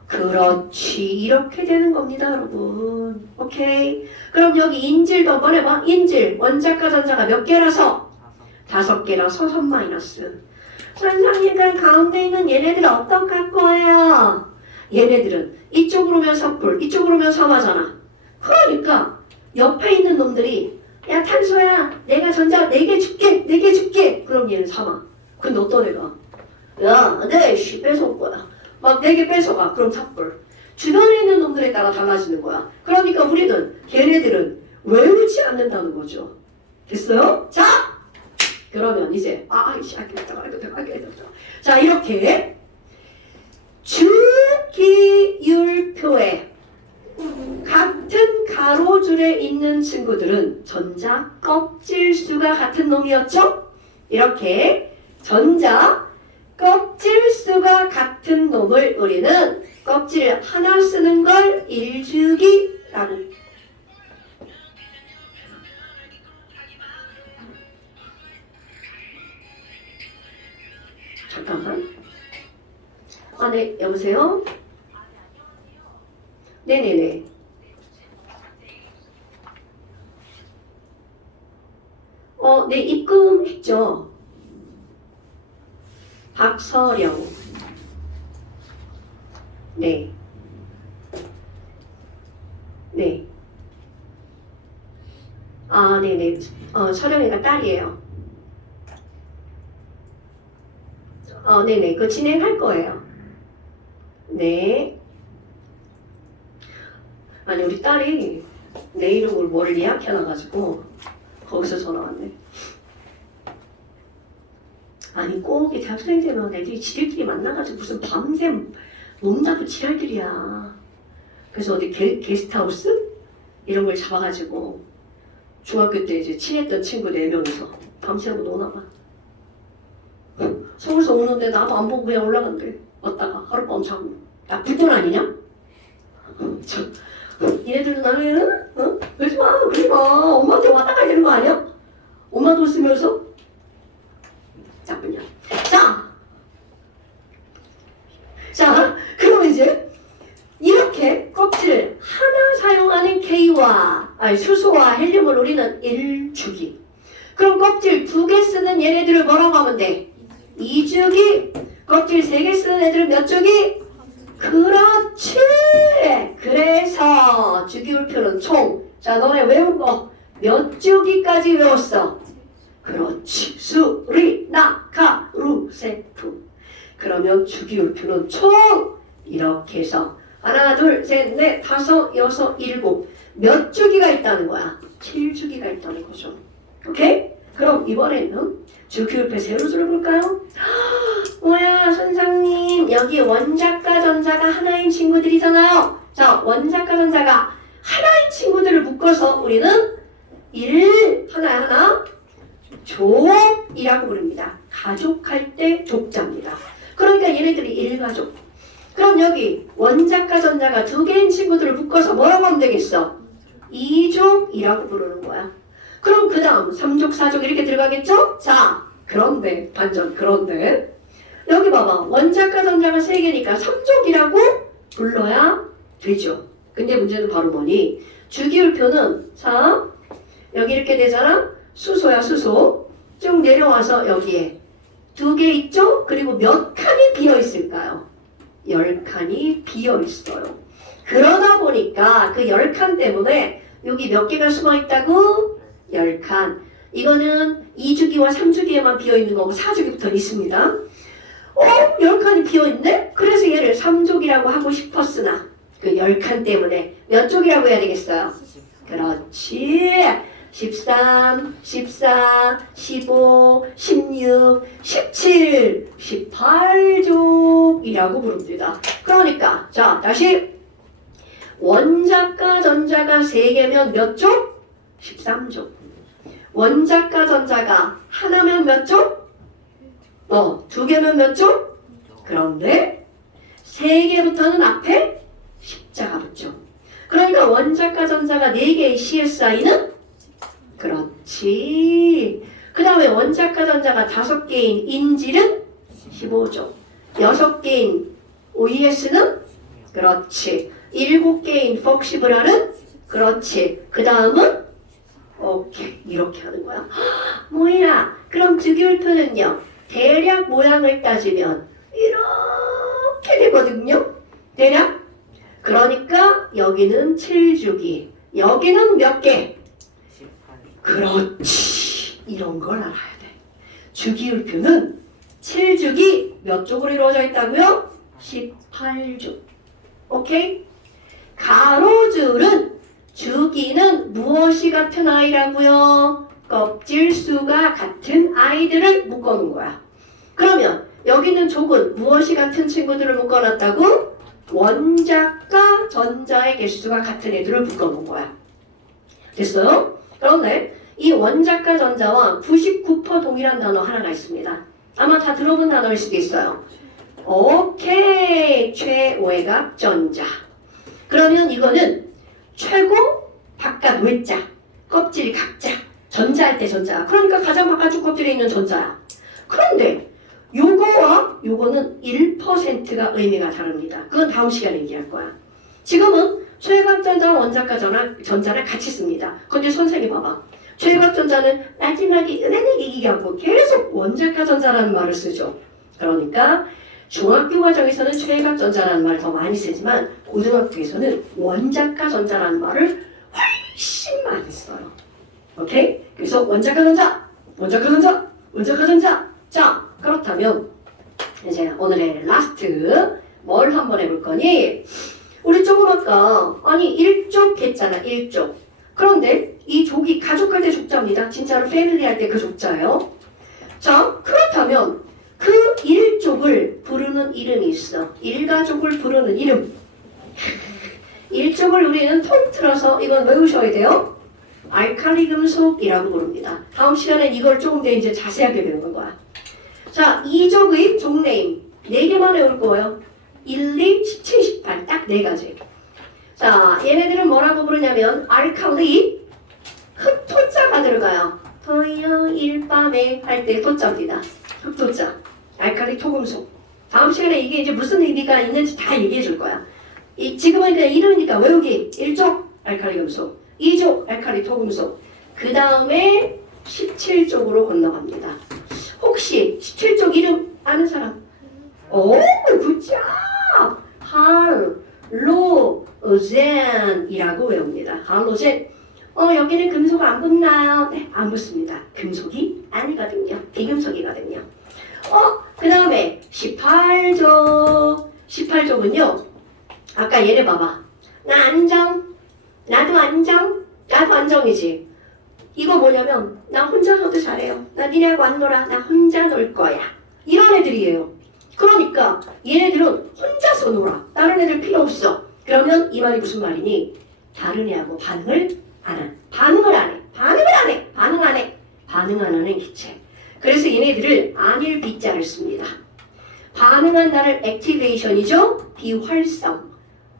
그렇지. 이렇게 되는 겁니다, 여러분. 오케이. 그럼 여기 인질도 한번 해봐. 인질. 원자과 전자가 몇 개라서? 5개라서 3 마이너스. 선생님, 그럼 가운데 있는 얘네들은 어떡할 거예요? 얘네들은 이쪽으로 오면 섭불, 이쪽으로 오면 섬하잖아. 그러니까 옆에 있는 놈들이 야, 탄소야, 내가 전자 4개 줄게, 4개 줄게. 그럼 얘는 삼아. 근데 어떤 애가 야, 네, 뺏어올 거야. 막 4개 뺏어가. 그럼 섭불. 주변에 있는 놈들에 따라 달라지는 거야. 그러니까 우리는 걔네들은 외우지 않는다는 거죠. 됐어요? 자, 그러면 이제 자, 이렇게 주기율표에 같은 가로줄에 있는 친구들은 전자 껍질수가 같은 놈이었죠? 이렇게 전자 껍질수가 같은 놈을 우리는 껍질 하나 쓰는 걸 1주기라고. 잠깐만. 아, 네, 여보세요? 네네네. 네, 입금했죠. 박서령. 네. 네. 아, 네네. 서령이가 딸이에요. 네네. 그거 진행할 거예요. 네. 아니, 우리 딸이 내 이름으로 뭐를 예약해놔가지고 거기서 전화 왔네. 아니, 꼭 이 대학생 되면 애들이 지들끼리 만나가지고 무슨 밤샘 논다도 지랄들이야. 그래서 어디 게스트하우스? 이런 걸 잡아가지고 중학교 때 이제 친했던 친구 4명이서 밤새고 노나봐. 서울서 오는데 나도 안 보고 그냥 올라간대. 왔다가 하룻밤 자고. 야, 불돈 아니냐? 얘네들도 나는 그러지 마, 그러지 마. 엄마한테 왔다 가야 되는 거 아니야? 엄마도 쓰면서 나쁘냐. 자, 그럼 이제 이렇게 껍질 하나 사용하는 K와 수소와 헬륨을 우리는 1주기. 그럼 껍질 2개 쓰는 얘네들을 뭐라고 하면 돼? 2주기. 껍질 3개 쓰는 애들은 몇 주기? 그렇지. 그래서 주기율표는 총. 자, 너네 외운 거 몇 주기까지 외웠어? 그렇지. 수, 리, 나, 가, 루, 세, 푸. 그러면 주기율표는 총 이렇게 해서 하나, 둘, 셋, 넷, 다섯, 여섯, 일곱. 몇 주기가 있다는 거야? 7주기가 있다는 거죠. 오케이? 그럼 이번에는 주기율표 세로줄을 볼까요? 뭐야, 선생님. 여기 원자과 전자가 하나인 친구들이잖아요. 자, 원자과 전자가 하나인 친구들을 묶어서 우리는 하나 족이라고 부릅니다. 가족할 때 족자입니다. 그러니까 얘네들이 일가족. 그럼 여기 원자과 전자가 2개인 친구들을 묶어서 뭐라고 하면 되겠어? 2족이라고 부르는 거야. 그럼 그 다음 3족, 4족 이렇게 들어가겠죠? 자, 그런데 반전. 그런데 여기 봐봐. 원자과 전자가 3개니까 3족이라고 불러야 되죠. 근데 문제는 바로 뭐니? 주기율표는 자, 여기 이렇게 되잖아. 수소야, 수소. 쭉 내려와서 여기에 2개 있죠? 그리고 몇 칸이 비어 있을까요? 10칸이 비어 있어요. 그러다 보니까 그 10칸 때문에 여기 몇 개가 숨어 있다고? 10칸. 이거는 2주기와 3주기에만 비어 있는 거고 4주기부터는 있습니다. 10칸이 비어 있네? 그래서 얘를 3족이라고 하고 싶었으나 그 10칸 때문에 몇 족이라고 해야 되겠어요? 그렇지. 13, 14, 15, 16, 17, 18족이라고 부릅니다. 그러니까 자, 다시 원자과 전자가 3개면 몇 족? 13족. 원자과 전자가 하나면 몇 족? 2개면 몇 족? 그런데 3개부터는 앞에 십자가 붙죠. 그러니까 원자과 전자가 4개의 CSI는 그렇지. 그 다음에 원자과 전자가 5개인 인질은 15조. 6개인 OES는 그렇지. 7개인 폭시브랄은 그렇지. 그 다음은 오케이. 이렇게 하는 거야. 뭐야? 그럼 주기율표는요. 대략 모양을 따지면 이렇게 되거든요. 대략. 그러니까 여기는 7주기. 여기는 몇 개? 18. 그렇지. 이런 걸 알아야 돼. 주기율표는 7주기 몇 쪽으로 이루어져 있다고요? 18주. 오케이? 가로줄은 주기는 무엇이 같은 아이라고요? 껍질 수가 같은 아이들을 묶어놓은 거야. 그러면 여기는 족은 무엇이 같은 친구들을 묶어놨다고? 원자과 전자의 개수가 같은 애들을 묶어놓은 거야. 됐어요? 그런데 이 원자과 전자와 99% 동일한 단어 하나가 있습니다. 아마 다 들어본 단어일 수도 있어요. 오케이. 최외각 전자. 그러면 이거는 최고 바깥 외자 껍질 각자 전자할 때 전자. 그러니까 가장 바깥쪽 껍질에 있는 전자야. 그런데 요거와 요거는 1%가 의미가 다릅니다. 그건 다음 시간에 얘기할 거야. 지금은 최외각 전자와 원자과 전자를 같이 씁니다. 근데 선생님 봐봐. 최외각 전자는 마지막에 은행에 얘기하고 계속 원자과 전자라는 말을 쓰죠. 그러니까 중학교 과정에서는 최외각 전자라는 말을 더 많이 쓰지만 고등학교에서는 원자과 전자라는 말을 훨씬 많이 써요. 오케이? 그래서 원자과 전자, 원자과 전자, 원자과 전자. 자, 그렇다면 이제 오늘의 라스트 뭘 한번 해볼 거니? 우리 조금 아까 아니 1족 했잖아. 1족. 그런데 이 족이 가족할 때 족자입니다. 진짜로 패밀리 할 때 그 족자예요. 자, 그렇다면 그 1족을 부르는 이름이 있어. 1가족을 부르는 이름. 1족을 우리는 통틀어서 이건 외우셔야 돼요. 알칼리 금속이라고 부릅니다. 다음 시간에 이걸 조금 더 이제 자세하게 배우는 거야. 자, 2족의 족네임 4개만 외울 거예요. 1, 2, 17, 18 딱 4가지. 자, 얘네들은 뭐라고 부르냐면 알칼리 흑토자가 들어가요. 토요 일밤에 할 때 토자입니다. 흑토자. 알칼리 토금속. 다음 시간에 이게 이제 무슨 의미가 있는지 다 얘기해 줄 거야. 지금은 그냥 이름이니까 외우기. 1족 알칼리 금속, 2족 알칼리 토금속. 그 다음에 17족으로 건너갑니다. 혹시 17족 이름 아는 사람? 오, 굿잡! 할로젠이라고 외웁니다. 할로젠. 여기는 금속 안 붙나요? 네, 안 붙습니다. 금속이 아니거든요. 비금속이거든요. 그 다음에 18족. 18족은요. 아까 얘네 봐봐. 나 안정. 나도 안정. 나도 안정이지. 이거 뭐냐면 나 혼자 놀도 잘해요. 나 니네하고 안 놀아. 나 혼자 놀 거야. 이런 애들이에요. 그러니까 얘네들은 혼자서 놀아. 다른 애들 필요 없어. 그러면 이 말이 무슨 말이니? 다른 애하고 반응을 안 해. 반응을 안 해. 반응을 안 해. 반응 안 해. 반응 안 하는 기체. 그래서 얘네들을 안일 비자를 씁니다. 반응한다는 액티베이션이죠. 비활성.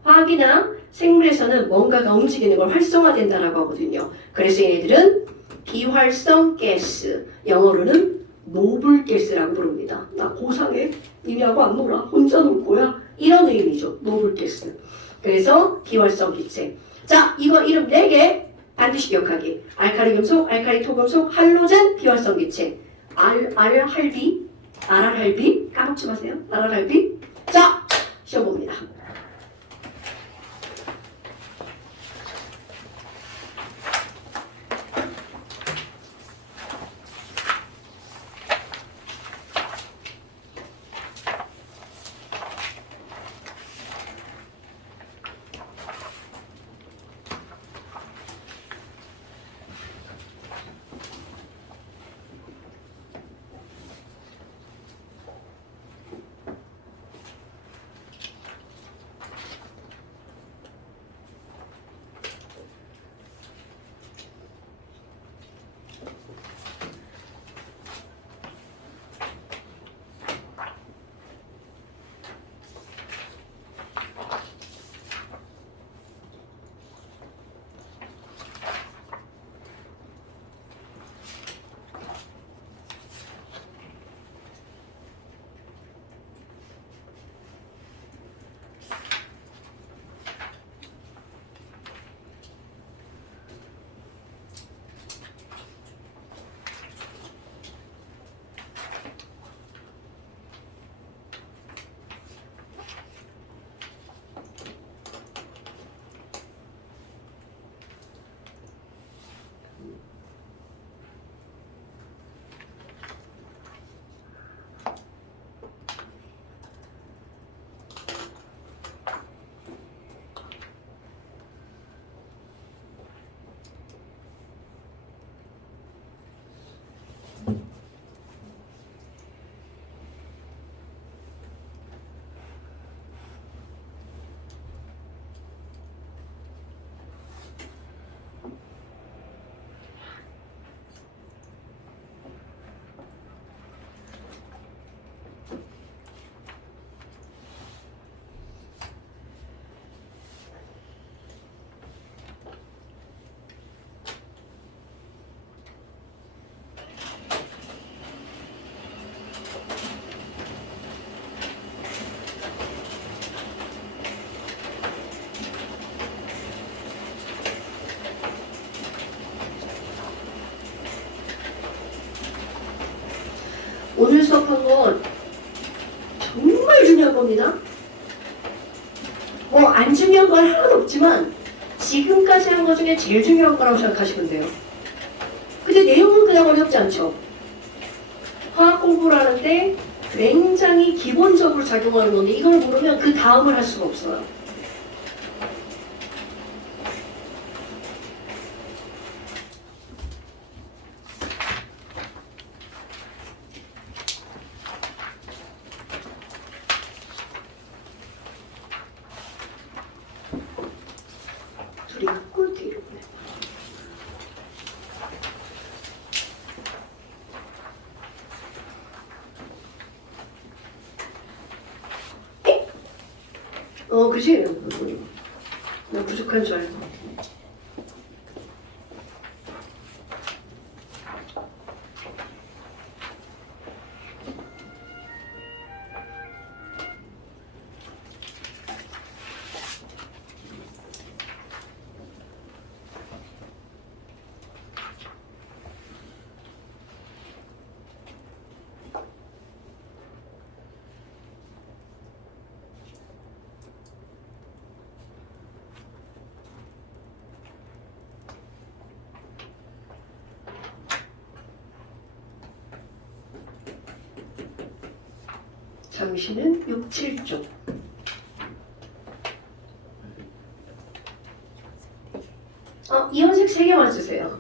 화학이나 생물에서는 뭔가가 움직이는 걸 활성화된다라고 하거든요. 그래서 얘네들은 비활성 가스. 영어로는 노블 가스라고 부릅니다. 나 고상해. 니네하고 안 놀아. 혼자 놀 거야. 이런 의미죠. 노블 가스. 그래서 비활성 기체. 자, 이거 이름 4개 반드시 기억하기. 알칼리 금속, 알칼리 토금속, 할로젠, 비활성 기체. RRB, RRB 까먹지 마세요. RRB. 자, 시험 봅니다. 오늘 수업한 건 정말 중요한 겁니다. 뭐 안 중요한 건 하나도 없지만 지금까지 한 것 중에 제일 중요한 거라고 생각하시면 돼요. 근데 내용은 그냥 어렵지 않죠. 화학 공부를 하는데 굉장히 기본적으로 작용하는 건데 이걸 모르면 그 다음을 할 수가 없어요. 둘이 꼴띠로 보내. 그지? 나 부족한 줄 알고. 잠시는 6, 7쪽. 이온색 3개만 쓰세요.